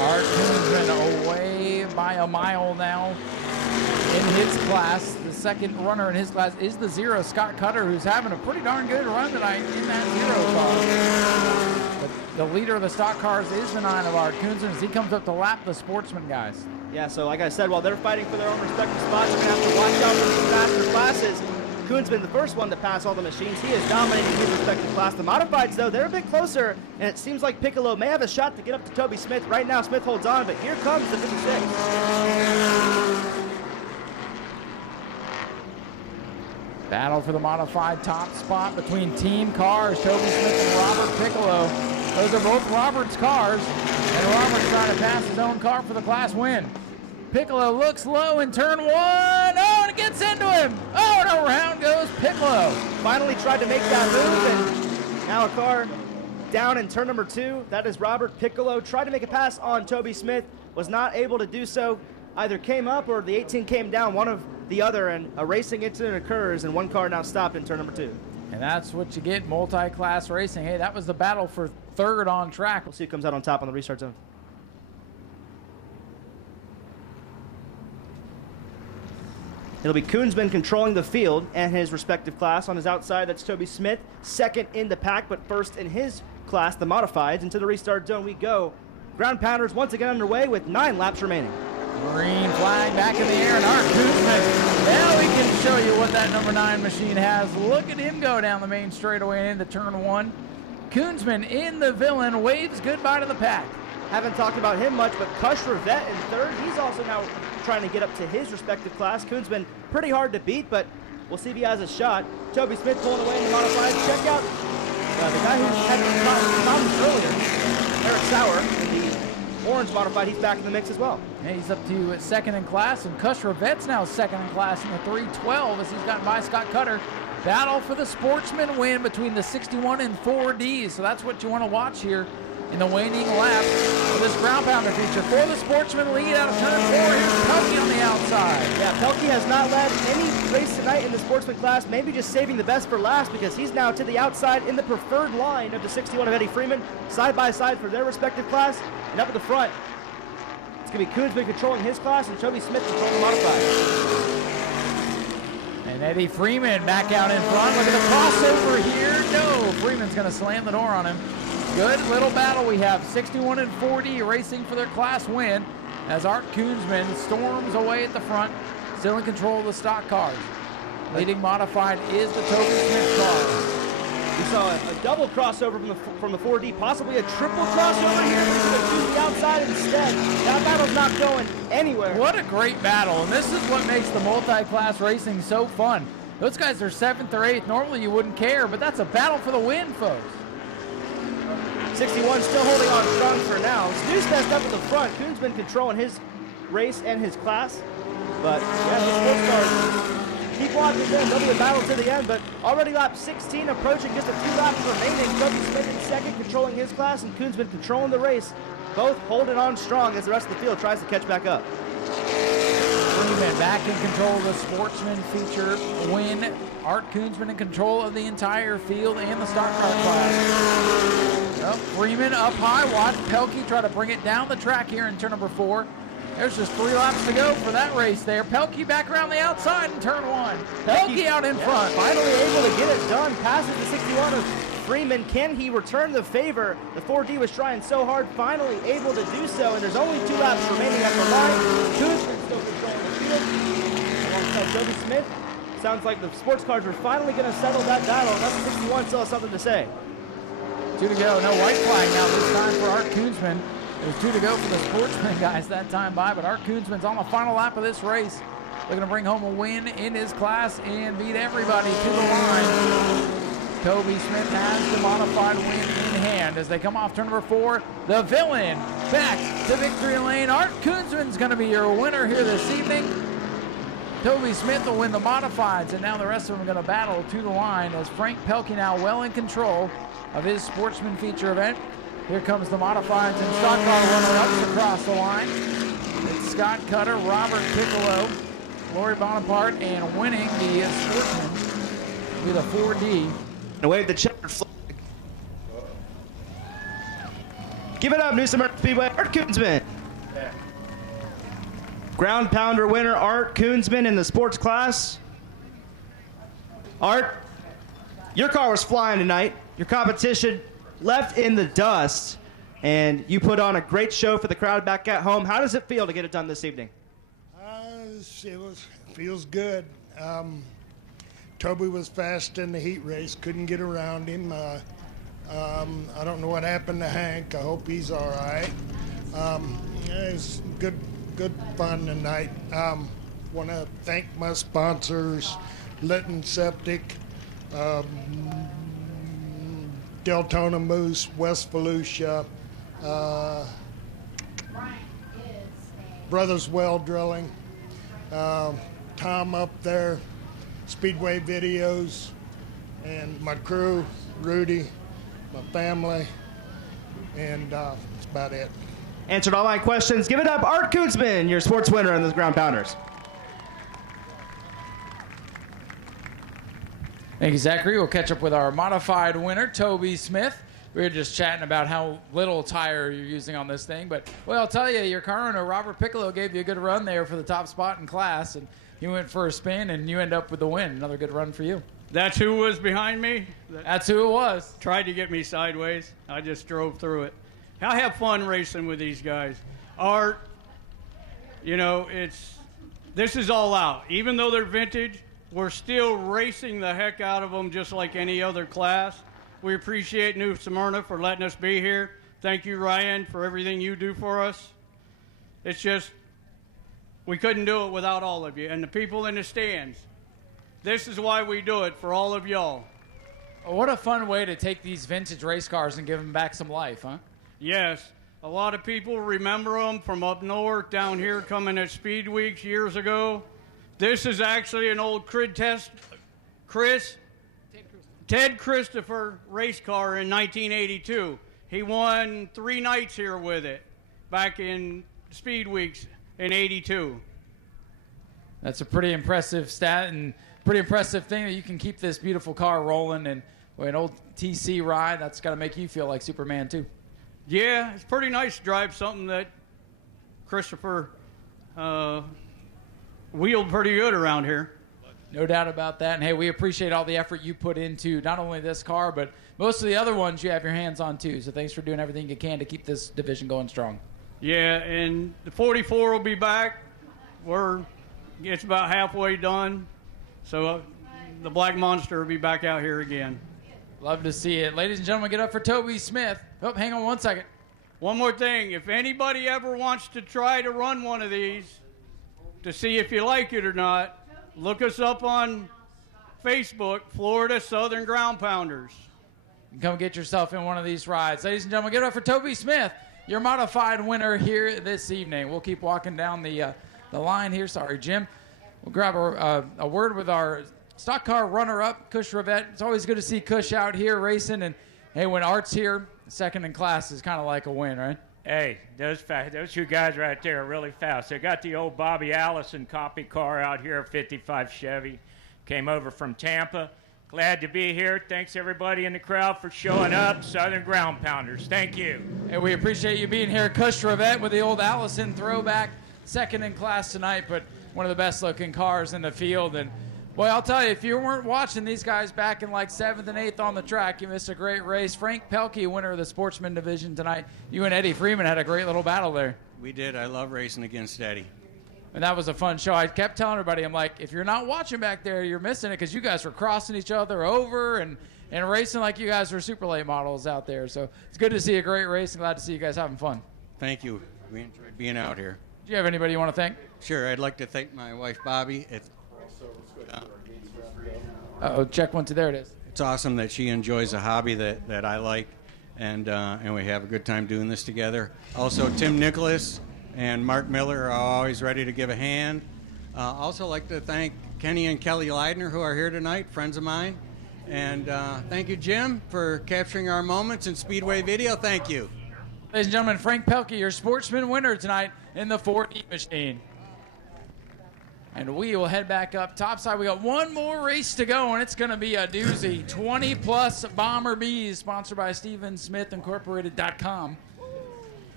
Art Koonsman away by a mile now in his class. The second runner in his class is the 0, Scott Cutter, who's having a pretty darn good run tonight in that 0 car. But the leader of the stock cars is the 9 of Art Koonsman as he comes up to lap the sportsman guys. Yeah, so like I said, while they're fighting for their own respective spots, we're going to have to watch out for some faster classes. Koonsman, the first one to pass all the machines. He is dominating his respective class. The modifieds, though, they're a bit closer, and it seems like Piccolo may have a shot to get up to Toby Smith. Right now, Smith holds on, but here comes the 56. Battle for the modified top spot between team cars, Toby Smith and Robert Piccolo. Those are both Robert's cars, and Robert's trying to pass his own car for the class win. Piccolo looks low in turn 1. Oh, and it gets into him. Oh, and around goes Piccolo. Finally tried to make that move, and now a car down in turn number 2. That is Robert Piccolo. Tried to make a pass on Toby Smith, was not able to do so. Either came up or the 18 came down, one of the other, and a racing incident occurs, and one car now stopped in turn number 2. And that's what you get, multi-class racing. Hey, that was the battle for third on track. We'll see who comes out on top on the restart zone. It'll be Koonsman controlling the field and his respective class. On his outside, that's Toby Smith, second in the pack, but first in his class, the modifieds. Into the restart zone we go. Ground pounders once again underway with 9 laps remaining. Green flag back in the air, and Art Koonsman. Now we can show you what that number 9 machine has. Look at him go down the main straightaway and into turn 1. Koonsman in the villain waves goodbye to the pack. Haven't talked about him much, but Kush Rivette in third. He's also now trying to get up to his respective class. Koonsman pretty hard to beat, but we'll see if he has a shot. Toby Smith pulling away in the modified. Check out the guy who had problems earlier, Eric Sauer, in the orange modified. He's back in the mix as well. Yeah, he's up to second in class, and Kush Rivette's now second in class in the 312 as he's gotten by Scott Cutter. Battle for the sportsman win between the 61 and 4Ds, so that's what you want to watch here in the waning lap of this ground pounder feature. For the sportsman lead out of turn 4, here's Pelkey on the outside. Yeah, Pelkey has not led any race tonight in the sportsman class, maybe just saving the best for last because he's now to the outside in the preferred line of the 61 of Eddie Freeman, side by side for their respective class, and up at the front, it's going to be Koonsman controlling his class and Toby Smith controlling the modified. And Eddie Freeman back out in front. Look at the crossover here. No, Freeman's going to slam the door on him. Good little battle we have. 61 and 40 racing for their class win as Art Koonsman storms away at the front, still in control of the stock cars. Leading modified is the Toby Smith car. We saw a double crossover from the 4D, possibly a triple crossover here. We're going to choose the outside instead. That battle's not going anywhere. What a great battle, and this is what makes the multi-class racing so fun. Those guys are 7th or 8th. Normally you wouldn't care, but that's a battle for the win, folks. 61 still holding on strong for now. Snooze Fest up at the front. Koonsman controlling his race and his class. But yeah, the sports cars keep watching them. They'll be a battle to the end, but already lap 16, approaching just a few laps remaining. Toby Smith in second, controlling his class, and Koonsman controlling the race. Both holding on strong as the rest of the field tries to catch back up. Freeman back in control of the sportsman feature win. Art Koonsman in control of the entire field and the stock car class. Oh, Freeman up high. Watch Pelkey try to bring it down the track here in turn number 4. There's just 3 laps to go for that race there. Pelkey back around the outside in turn 1. Pelkey out in front. Finally able to get it done. Passes the 61 of Freeman. Can he return the favor? The 4D was trying so hard. Finally able to do so. And there's only 2 laps remaining at the line. Koonsman still controlling the field. Alongside Toby Smith. Sounds like the sports cars are finally going to settle that battle. Unless the 61 still has something to say. 2 to go. No white flag now this time for Art Koonsman. There's 2 to go for the sportsman guys that time by, but Art Koonsman's on the final lap of this race. Looking to bring home a win in his class and beat everybody to the line. Toby Smith has the modified win in hand as they come off turn number 4. The villain back to victory lane. Art Koonsman's going to be your winner here this evening. Toby Smith will win the modifieds, and now the rest of them are going to battle to the line as Frank Pelkey now well in control of his sportsman feature event. Here comes the modifieds and stock car runner-ups across the line. It's Scott Cutter, Robert Piccolo, Lori Bonaparte, and winning the sportsman with a 4D. And wave the checkered flag. Give it up, New Smyrna Speedway, Art Koonsman. Ground pounder winner, Art Koonsman in the sports class. Art, your car was flying tonight. Your competition left in the dust, and you put on a great show for the crowd back at home. How does it feel to get it done this evening? Feels good. Toby was fast in the heat race, couldn't get around him. I don't know what happened to Hank. I hope he's all right. It's good fun tonight. Want to thank my sponsors, Lynne Septic, Deltona Moose, West Volusia, Brothers Well Drilling, Tom up there, Speedway Videos, and my crew, Rudy, my family, and that's about it. Answered all my questions. Give it up, Art Koonsman, your sports winner in the ground pounders. Thank you, Zachary. We'll catch up with our modified winner, Toby Smith. We were just chatting about how little tire you're using on this thing, but well, I'll tell you, your car owner, Robert Piccolo, gave you a good run there for the top spot in class, and he went for a spin, and you end up with the win. Another good run for you. That's who was behind me? That's who it was. Tried to get me sideways. I just drove through it. I have fun racing with these guys. Art, you know, this is all out. Even though they're vintage, we're still racing the heck out of them just like any other class. We appreciate New Smyrna for letting us be here. Thank you, Ryan, for everything you do for us. It's just, we couldn't do it without all of you. And the people in the stands, this is why we do it, for all of y'all. What a fun way to take these vintage race cars and give them back some life, huh? Yes. A lot of people remember them from up north, down here, coming at Speed Weeks years ago. This is actually an old Ted Christopher race car in 1982. He won 3 nights here with it back in Speed Weeks in 82. That's a pretty impressive stat and pretty impressive thing that you can keep this beautiful car rolling. And boy, an old TC ride, that's got to make you feel like Superman too. Yeah, it's pretty nice to drive something that Christopher wheeled pretty good around here. No doubt about that. And hey, we appreciate all the effort you put into not only this car, but most of the other ones you have your hands on too. So thanks for doing everything you can to keep this division going strong. Yeah, and the 44 will be back. It's about halfway done. So the Black Monster will be back out here again. Love to see it. Ladies and gentlemen, get up for Toby Smith. Oh, hang on one second. One more thing. If anybody ever wants to try to run one of these to see if you like it or not, look us up on Facebook, Florida Southern Ground Pounders. Come get yourself in one of these rides. Ladies and gentlemen, get up for Toby Smith, your modified winner here this evening. We'll keep walking down the line here. Sorry, Jim. We'll grab a word with our stock car runner-up, Cush Rivette. It's always good to see Cush out here racing. And, hey, when Art's here, second in class is kind of like a win, right? Hey, those 2 guys right there are really fast. They got the old Bobby Allison copy car out here, a 55 Chevy. Came over from Tampa. Glad to be here. Thanks, everybody in the crowd, for showing up. Southern Ground Pounders, thank you. Hey, we appreciate you being here. Cush Rivette with the old Allison throwback, second in class tonight, but one of the best-looking cars in the field. And, boy, I'll tell you, if you weren't watching these guys back in like 7th and 8th on the track, you missed a great race. Frank Pelkey, winner of the Sportsman Division tonight. You and Eddie Freeman had a great little battle there. We did. I love racing against Eddie. And that was a fun show. I kept telling everybody, I'm like, if you're not watching back there, you're missing it because you guys were crossing each other over and racing like you guys were super late models out there. So it's good to see a great race and glad to see you guys having fun. Thank you. We enjoyed being out here. Do you have anybody you want to thank? Sure. I'd like to thank my wife, Bobby. Check 1, 2. There it is. It's awesome that she enjoys a hobby that I like, and we have a good time doing this together. Also, Tim Nicholas and Mark Miller are always ready to give a hand. Also like to thank Kenny and Kelly Leidner, who are here tonight, friends of mine. And thank you, Jim, for capturing our moments in Speedway video. Thank you. Ladies and gentlemen, Frank Pelkey, your sportsman winner tonight in the 4D machine. And we will head back up topside. We got one more race to go, and it's going to be a doozy. 20-plus Bomber Bees, sponsored by StevensSmithIncorporated.com.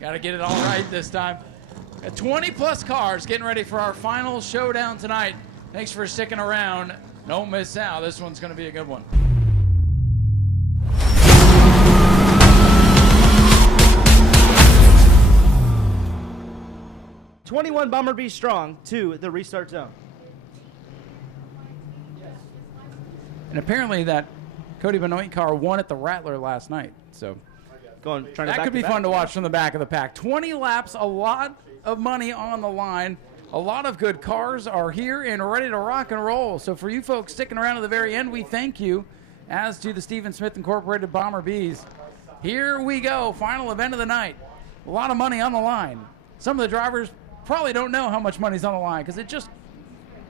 Got to get it all right this time. Got 20-plus cars getting ready for our final showdown tonight. Thanks for sticking around. Don't miss out. This one's going to be a good one. "21 Bomber Bees strong to the restart zone." And apparently that Cody Benoit car won at the Rattler last night. So that could be fun to watch from the back of the pack. 20 laps, a lot of money on the line. A lot of good cars are here and ready to rock and roll. So for you folks sticking around to the very end, we thank you, as do the Stevens Smith Incorporated Bomber Bees. Here we go, final event of the night. A lot of money on the line. Some of the drivers probably don't know how much money's on the line because it just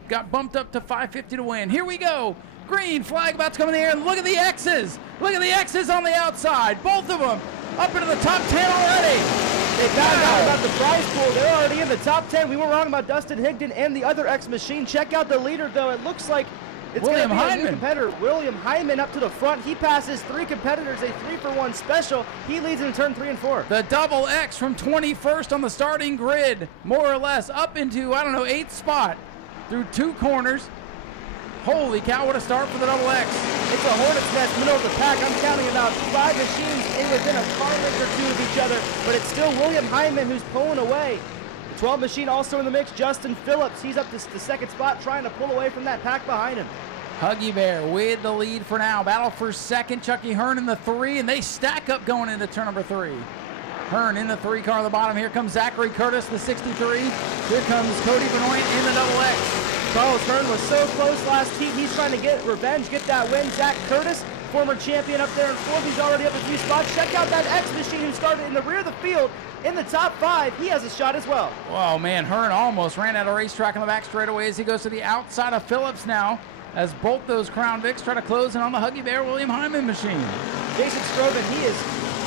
got bumped up to $550 to win. Here we go. Green flag about to come in the air. Look at the X's. Look at the X's on the outside. Both of them up into the top 10 already. They found out about the prize pool. They're already in the top 10. We were wrong about Dustin Higdon and the other X machine. Check out the leader, though. It looks like it's going to be a new competitor. William Hyman up to the front. He passes 3 competitors, a 3-for-1 special. He leads in turn 3 and 4. The double X from 21st on the starting grid, more or less, up into, 8th spot through 2 corners. Holy cow, what a start for the double X. It's a hornet's nest, middle of the pack. I'm counting about 5 machines in within a car length or 2 of each other, but it's still William Hyman who's pulling away. The 12 machine also in the mix, Justin Phillips. He's up to the 2nd spot, trying to pull away from that pack behind him. Huggy Bear with the lead for now. Battle for 2nd, Chucky Hearn in the 3, and they stack up going into turn number 3. Hearn in the 3 car on the bottom. Here comes Zachary Curtis, the 63. Here comes Cody Benoit in the double X. Charles Hearn was so close last heat. He's trying to get revenge, get that win. Zach Curtis, former champion up there in 4th. He's already up a few spots. Check out that X machine who started in the rear of the field in the top 5. He has a shot as well. Oh, man, Hearn almost ran out of racetrack on the back straightaway as he goes to the outside of Phillips now, as both those Crown Vics try to close in on the Huggy Bear William Hyman machine. Jason Stroman, he is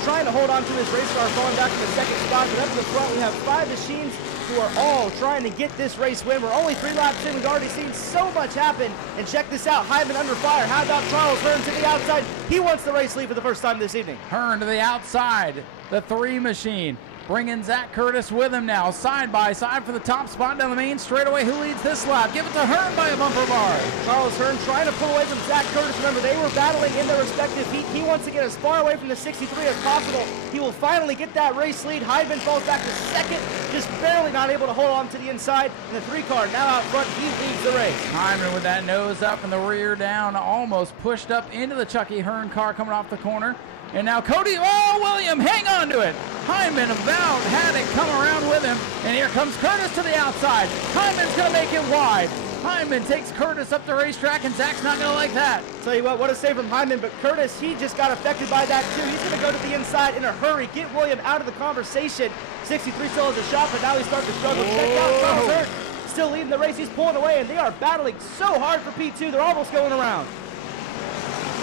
trying to hold on to his race car, falling back to the 2nd spot. But up to the front, we have 5 machines who are all trying to get this race win. We're only 3 laps in. We've already seen so much happen. And check this out, Hyman under fire. How about Charles Hearn to the outside? He wants the race lead for the first time this evening. Hearn to the outside, the 3 machine. Bringing Zach Curtis with him now, side by side for the top spot down the main straightaway. Who leads this lap? Give it to Hearn by a bumper bar. Charles Hearn trying to pull away from Zach Curtis. Remember, they were battling in their respective heat. He wants to get as far away from the 63 as possible. He will finally get that race lead. Hyman falls back to 2nd, just barely not able to hold on to the inside. And the 3 car now out front, he leads the race. Hyman with that nose up and the rear down, almost pushed up into the Chucky Hearn car coming off the corner. And now Cody, William, hang on to it. Hyman about had it come around with him. And here comes Curtis to the outside. Hyman's going to make it wide. Hyman takes Curtis up the racetrack, and Zach's not going to like that. Tell you what a save from Hyman, but Curtis, he just got affected by that too. He's going to go to the inside in a hurry, get William out of the conversation. 63 still has a shot, but now he's starting to struggle. Check out Charles Hearn, still leading the race. He's pulling away, and they are battling so hard for P2. They're almost going around.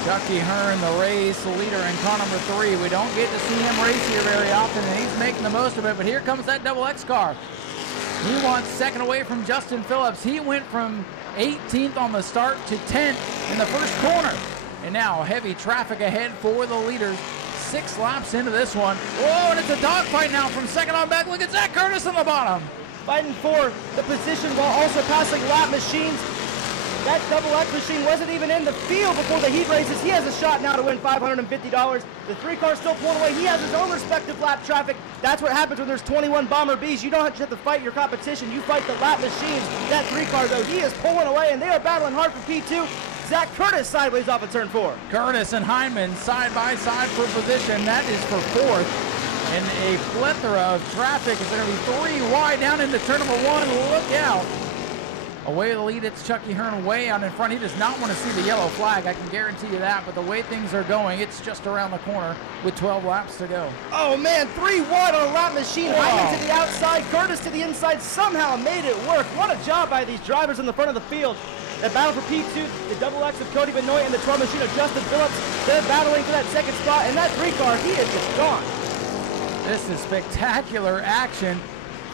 Chucky Hearn, the race leader in car number 3. We don't get to see him race here very often, and he's making the most of it. But here comes that double X car. He wants 2nd away from Justin Phillips. He went from 18th on the start to 10th in the first corner. And now heavy traffic ahead for the leaders. 6 laps into this one. Whoa, and it's a dogfight now from 2nd on back. Look at Zach Curtis on the bottom. Fighting for the position while also passing lap machines. That double X machine wasn't even in the field before the heat races. He has a shot now to win $550. The 3 car still pulling away. He has his own respective lap traffic. That's what happens when there's 21 Bomber Bees. You don't have to fight your competition. You fight the lap machines. That 3 car, though, he is pulling away, and they are battling hard for P2. Zach Curtis sideways off of turn 4. Curtis and Hyman side by side for position. That is for 4th. And a plethora of traffic is going to be 3 wide down into turn number 1. Look out. Away the lead, it's Chucky Hearn way out in front. He does not want to see the yellow flag, I can guarantee you that. But the way things are going, it's just around the corner with 12 laps to go. Oh man, 3 wide on a lap machine. Wow. Hyman to the outside, Curtis to the inside, somehow made it work. What a job by these drivers in the front of the field. That battle for P2, the double X of Cody Benoit and the 12 machine of Justin Phillips. They're battling for that second spot, and that 3 car, he is just gone. This is spectacular action.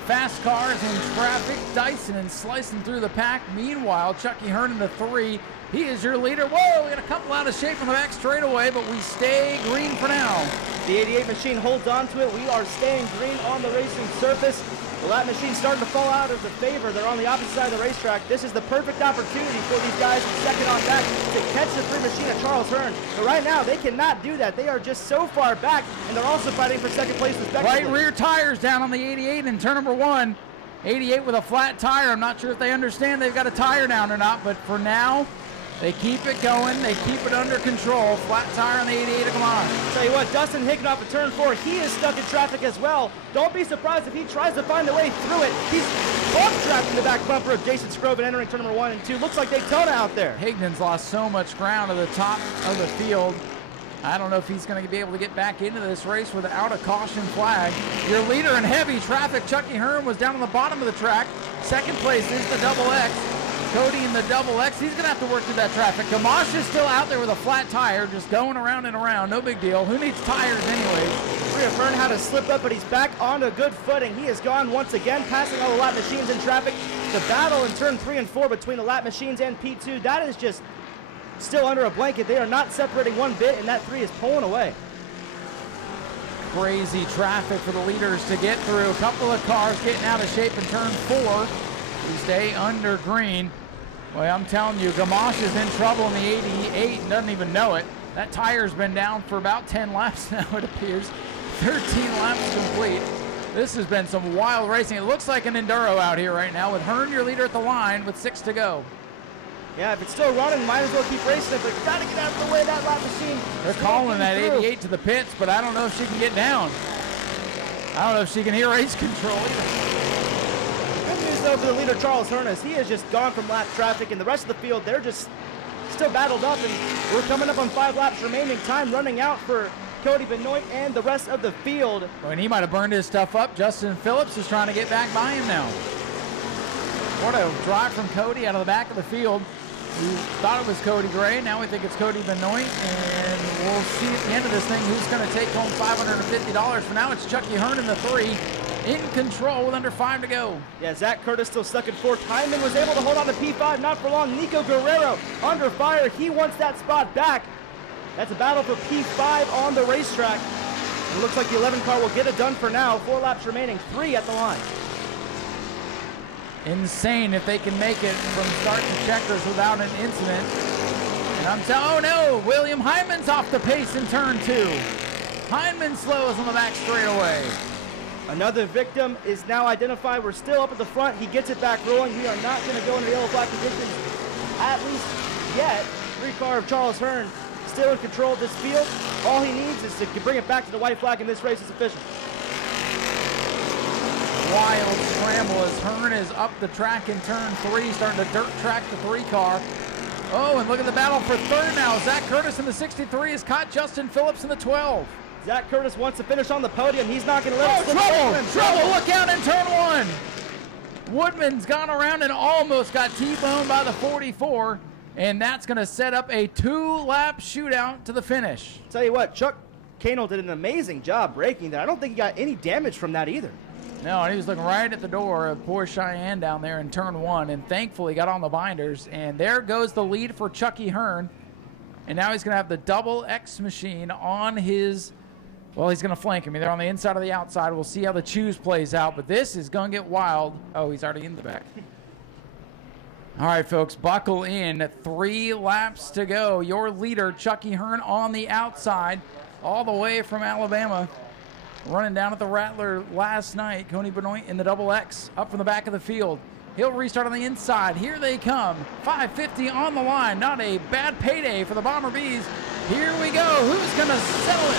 Fast cars in traffic, dicing and slicing through the pack. Meanwhile, Chucky Hearn in the 3. He is your leader. Whoa, we got a couple out of shape on the back straightaway, but we stay green for now. The 88 machine holds on to it. We are staying green on the racing surface. The lap machine's starting to fall out of the favor. They're on the opposite side of the racetrack. This is the perfect opportunity for these guys in second on back to catch the 3 machine of Charles Hearn. But right now, they cannot do that. They are just so far back, and they're also fighting for second place respectively. Right rear tires down on the 88 in turn number 1. 88 with a flat tire. I'm not sure if they understand they've got a tire down or not, but for now, they keep it going. They keep it under control. Flat tire on the 88 of Glamont. Tell you what, Dustin Hicken off of turn 4, he is stuck in traffic as well. Don't be surprised if he tries to find a way through it. He's bump trapped in the back bumper of Jason Scroven entering turn number 1 and 2. Looks like Daytona out there. Higdon's lost so much ground at the top of the field. I don't know if he's going to be able to get back into this race without a caution flag. Your leader in heavy traffic, Chucky Hearn, was down on the bottom of the track. Second place is the double X. Cody in the double X, he's going to have to work through that traffic. Gamache is still out there with a flat tire, just going around and around. No big deal. Who needs tires anyways? Rhea Fern had to slip up, but he's back on a good footing. He has gone once again, passing all the lap machines in traffic. The battle in turn 3 and 4 between the lap machines and P2, that is just still under a blanket. They are not separating one bit, and that 3 is pulling away. Crazy traffic for the leaders to get through. A couple of cars getting out of shape in turn 4. We stay under green. Boy, I'm telling you, Gamache is in trouble in the 88 and doesn't even know it. That tire's been down for about 10 laps now, it appears. 13 laps complete. This has been some wild racing. It looks like an enduro out here right now with Hearn, your leader, at the line with 6 to go. Yeah, if it's still running, might as well keep racing it, but you gotta get out of the way of that lap machine. They're calling that 88 to the pits, but I don't know if she can get down. I don't know if she can hear race control either. Good news though for the leader, Charles Hearn, as he has just gone from lap traffic, and the rest of the field, they're just still battled up, and we're coming up on 5 laps remaining. Time running out for Cody Benoit and the rest of the field. Well, and he might have burned his stuff up. Justin Phillips is trying to get back by him now. What a drive from Cody out of the back of the field. We thought it was Cody Gray. Now we think it's Cody Benoit, and we'll see at the end of this thing who's going to take home $550. For now, it's Chucky Hearn in the 3, in control with under 5 to go. Yeah, Zach Curtis still stuck in 4th. Hyman was able to hold on to P5, not for long. Nico Guerrero under fire. He wants that spot back. That's a battle for P5 on the racetrack. It looks like the 11 car will get it done for now. 4 laps remaining, 3 at the line. Insane if they can make it from start to checkers without an incident. And I'm telling, oh no, William Hyman's off the pace in turn 2. Hyman slows on the back straightaway. Another victim is now identified. We're still up at the front. He gets it back rolling. We are not going to go into yellow flag conditions, at least yet. 3 car of Charles Hearn still in control of this field. All he needs is to bring it back to the white flag, and this race is official. Wild scramble as Hearn is up the track in turn 3, starting to dirt track the 3 car. Oh, and look at the battle for 3rd now. Zach Curtis in the 63 has caught Justin Phillips in the 12. Zach Curtis wants to finish on the podium. He's not going to let it slip trouble! away from him. Trouble! Look out in turn 1. Woodman's gone around and almost got T-boned by the 44, and that's going to set up a 2-lap shootout to the finish. Tell you what, Chuck Canel did an amazing job braking that. I don't think he got any damage from that either. No, and he was looking right at the door of poor Cheyenne down there in turn 1, and thankfully got on the binders. And there goes the lead for Chucky Hearn. And now he's going to have the double X machine on his, well, he's going to flank him. Either on the inside or the outside. We'll see how the choose plays out, but this is going to get wild. Oh, he's already in the back. All right, folks, buckle in. 3 laps to go. Your leader, Chucky Hearn, on the outside, all the way from Alabama. Running down at the Rattler last night. Cody Benoit in the double X up from the back of the field. He'll restart on the inside. Here they come. 550 on the line. Not a bad payday for the Bomber Bees. Here we go. Who's going to settle it?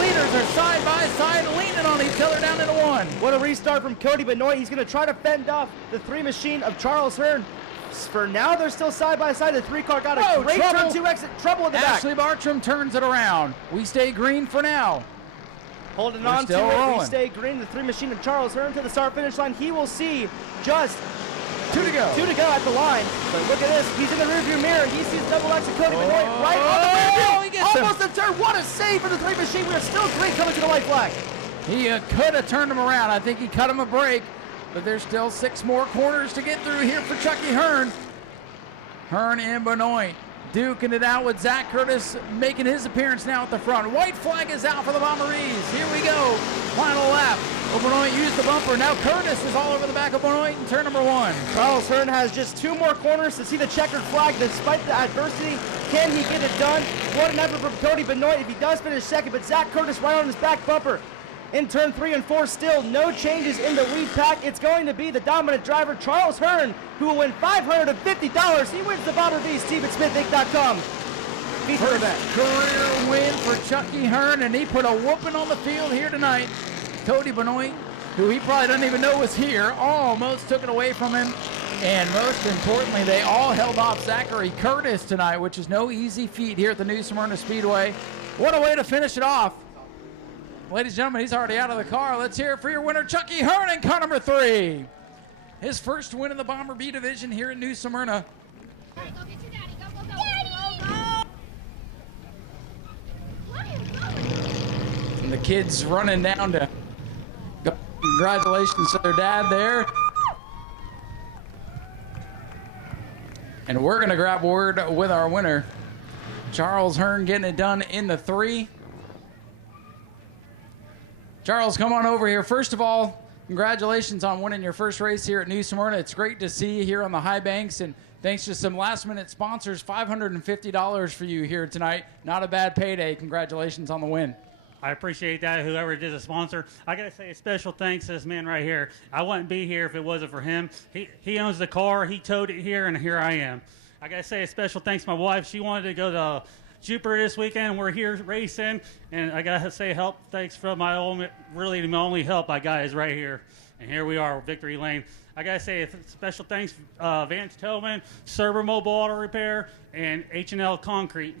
Leaders are side by side, leaning on each other down into one. What a restart from Cody Benoit. He's going to try to fend off the 3 machine of Charles Hearn. For now, they're still side by side. The 3-car got a great turn 2 exit. Trouble in the back. Ashley Bartram turns it around. We stay green for now. Holding We're on to still it. rolling. We stay green. The 3 machine of Charles Hearn to the start-finish line. He will see just 2 to go. 2 to go at the line. But look at this. He's in the rearview mirror. He sees double X and Cody Benoit right on the rearview. He gets him. Almost a turn. What a save for the 3 machine. We are still green coming to the white flag. He could have turned him around. I think he cut him a break, but there's still 6 more corners to get through here for Chucky Hearn. Hearn and Benoit duking it out with Zach Curtis making his appearance now at the front. White flag is out for the Bomberies. Here we go. Final lap. Benoit used the bumper. Now Curtis is all over the back of Benoit in turn number 1. Charles Hearn has just 2 more corners to see the checkered flag. Despite the adversity, can he get it done? What an effort from Cody Benoit if he does finish second, but Zach Curtis right on his back bumper. In turn 3 and 4, still no changes in the lead pack. It's going to be the dominant driver, Charles Hearn, who will win $550. He wins the Bomber V. Steve at SmithInc.com. Feature event. Career win for Chucky Hearn, and he put a whooping on the field here tonight. Cody Benoit, who he probably doesn't even know was here, almost took it away from him. And most importantly, they all held off Zachary Curtis tonight, which is no easy feat here at the new Smyrna Speedway. What a way to finish it off. Ladies and gentlemen, he's already out of the car. Let's hear it for your winner, Chucky Hearn, in car number 3. His first win in the Bomber B division here in New Smyrna. Go get your daddy. Go, go, go. Daddy! And the kids running down to go. Congratulations to their dad there. And we're going to grab word with our winner. Charles Hearn getting it done in the 3. Charles, come on over here. First of all, congratulations on winning your first race here at New Smyrna. It's great to see you here on the high banks, and thanks to some last-minute sponsors, $550 for you here tonight. Not a bad payday. Congratulations on the win. I appreciate that, whoever did the sponsor. I got to say a special thanks to this man right here. I wouldn't be here if it wasn't for him. He owns the car. He towed it here, and here I am. I got to say a special thanks to my wife. She wanted to go to Jupiter this weekend. We're here racing, and I gotta say thanks for my only help I got is right here, and here we are, Victory Lane. I gotta say a special thanks Vance Tillman, Server Mobile Auto Repair, and H&L Concrete.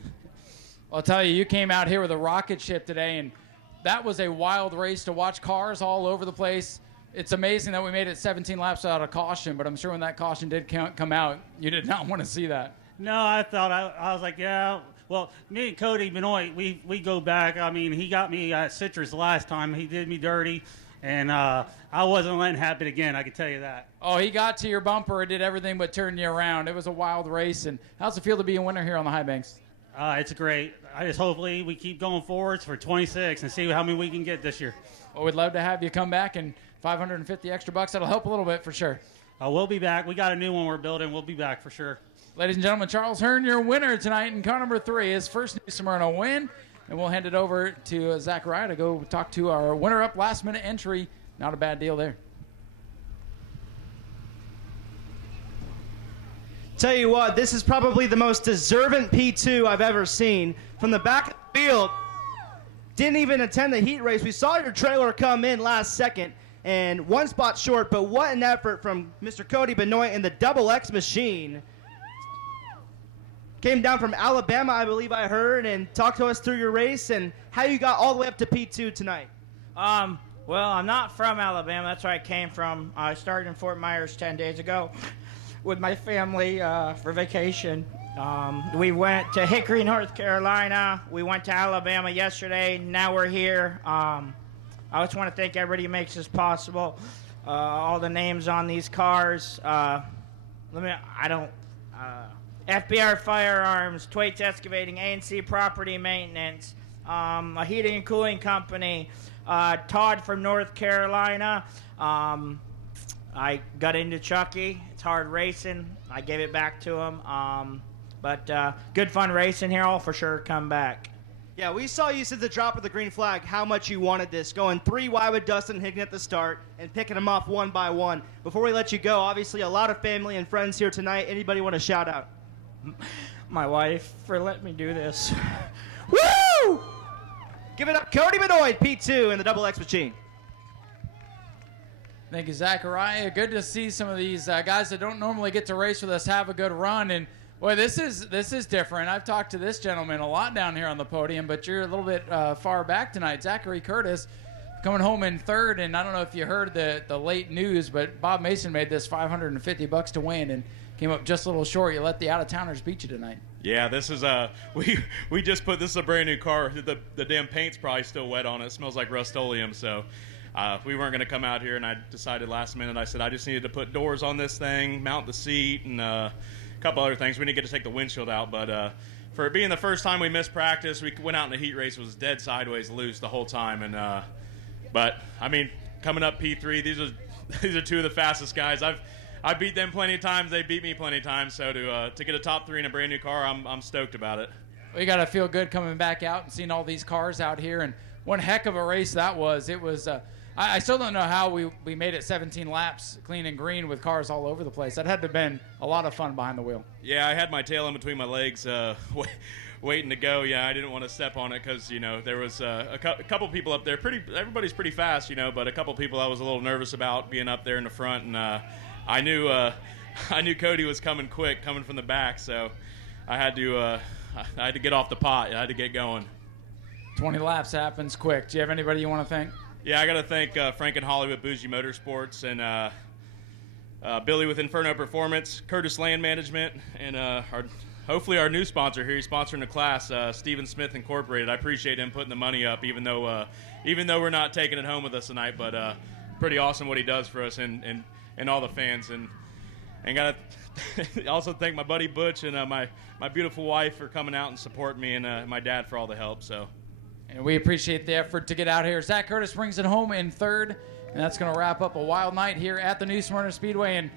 I'll tell you, you came out here with a rocket ship today, and that was a wild race to watch cars all over the place. It's amazing that we made it 17 laps without a caution, but I'm sure when that caution did come out, you did not want to see that. No, I thought I was like, yeah. Well, me and Cody Benoit, we go back. I mean, he got me at Citrus last time. He did me dirty, and I wasn't letting it happen again, I can tell you that. Oh, he got to your bumper and did everything but turn you around. It was a wild race. And how's it feel to be a winner here on the high banks? It's great. I just hopefully we keep going forwards for 26 and see how many we can get this year. Well, we'd love to have you come back, and 550 extra bucks. That'll help a little bit for sure. We'll be back. We got a new one we're building. We'll be back for sure. Ladies and gentlemen, Charles Hearn, your winner tonight in car number 3, his first New Smyrna win. And we'll hand it over to Zachariah to go talk to our winner up last-minute entry. Not a bad deal there. Tell you what, this is probably the most deserving P2 I've ever seen. From the back of the field, didn't even attend the heat race. We saw your trailer come in last second and 1 spot short, but what an effort from Mr. Cody Benoit and the Double X machine. Came down from Alabama, I believe I heard, and talked to us through your race and how you got all the way up to P2 tonight. Well, I'm not from Alabama. That's where I came from. I started in Fort Myers 10 days ago with my family for vacation. We went to Hickory, North Carolina. We went to Alabama yesterday. Now we're here. I just want to thank everybody who makes this possible. All the names on these cars. FBR Firearms, Twaits Excavating, ANC Property Maintenance, a heating and cooling company, Todd from North Carolina. I got into Chucky. It's hard racing. I gave it back to him. But good fun racing here. I'll for sure come back. Yeah, we saw you since the drop of the green flag how much you wanted this, going 3 wide with Dustin Higgin at the start and picking them off one by one. Before we let you go, obviously a lot of family and friends here tonight. Anybody want to shout out? My wife for letting me do this. Woo! Give it up, Cody Benoit, P2 in the double X machine. Thank you, Zachariah. Good to see some of these guys that don't normally get to race with us have a good run. And boy, this is different. I've talked to this gentleman a lot down here on the podium, but you're a little bit far back tonight. Zachary Curtis coming home in third, and I don't know if you heard the late news, but Bob Mason made this $550 to win and came up just a little short. You let the out-of-towners beat you tonight. Yeah, this is we just put, this is a brand new car. The damn paint's probably still wet on it. It smells like Rust-Oleum, so we weren't going to come out here, and I decided last minute, I said I just needed to put doors on this thing, mount the seat, and a couple other things. We didn't get to take the windshield out, but for it being the first time we missed practice, we went out in the heat race, was dead sideways loose the whole time, and but I mean, coming up P3, these are two of the fastest guys. I've beat them plenty of times. They beat me plenty of times. So to get a top 3 in a brand new car, I'm stoked about it. Well, you got to feel good coming back out and seeing all these cars out here. And one heck of a race that was. It was. I still don't know how we made it 17 laps clean and green with cars all over the place. That had to have been a lot of fun behind the wheel. Yeah, I had my tail in between my legs waiting to go. Yeah, I didn't want to step on it because, there was a couple people up there. Everybody's pretty fast, but a couple people I was a little nervous about being up there in the front. And I knew Cody was coming quick, coming from the back. So I had to get off the pot. I had to get going. 20 laps happens quick. Do you have anybody you want to thank? Yeah, I got to thank Frank and Holly with Bougie Motorsports, and Billy with Inferno Performance, Curtis Land Management, and hopefully our new sponsor here. He's sponsoring the class, Stephen Smith Incorporated. I appreciate him putting the money up, even though we're not taking it home with us tonight. But pretty awesome what he does for us and all the fans. And got to also thank my buddy Butch and my beautiful wife for coming out and supporting me, and my dad for all the help. So. And we appreciate the effort to get out here. Zach Curtis brings it home in third, and that's going to wrap up a wild night here at the new Smyrna Speedway. And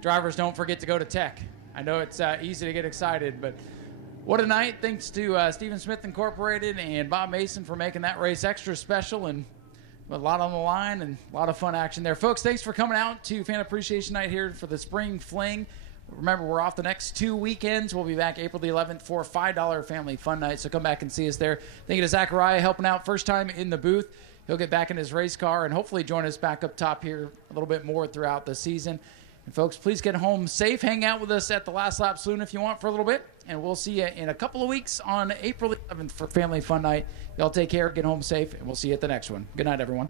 drivers, don't forget to go to Tech. I know it's easy to get excited, but what a night. Thanks to Stephen Smith Incorporated and Bob Mason for making that race extra special, and a lot on the line and a lot of fun action there. Folks, thanks for coming out to Fan Appreciation Night here for the Spring Fling. Remember, we're off the next 2 weekends. We'll be back April the 11th for $5 Family Fun Night, so come back and see us there. Thank you to Zachariah helping out first time in the booth. He'll get back in his race car and hopefully join us back up top here a little bit more throughout the season. And, folks, please get home safe. Hang out with us at the Last Lap Saloon if you want for a little bit, and we'll see you in a couple of weeks on April the 11th for Family Fun Night. Y'all take care, get home safe, and we'll see you at the next one. Good night, everyone.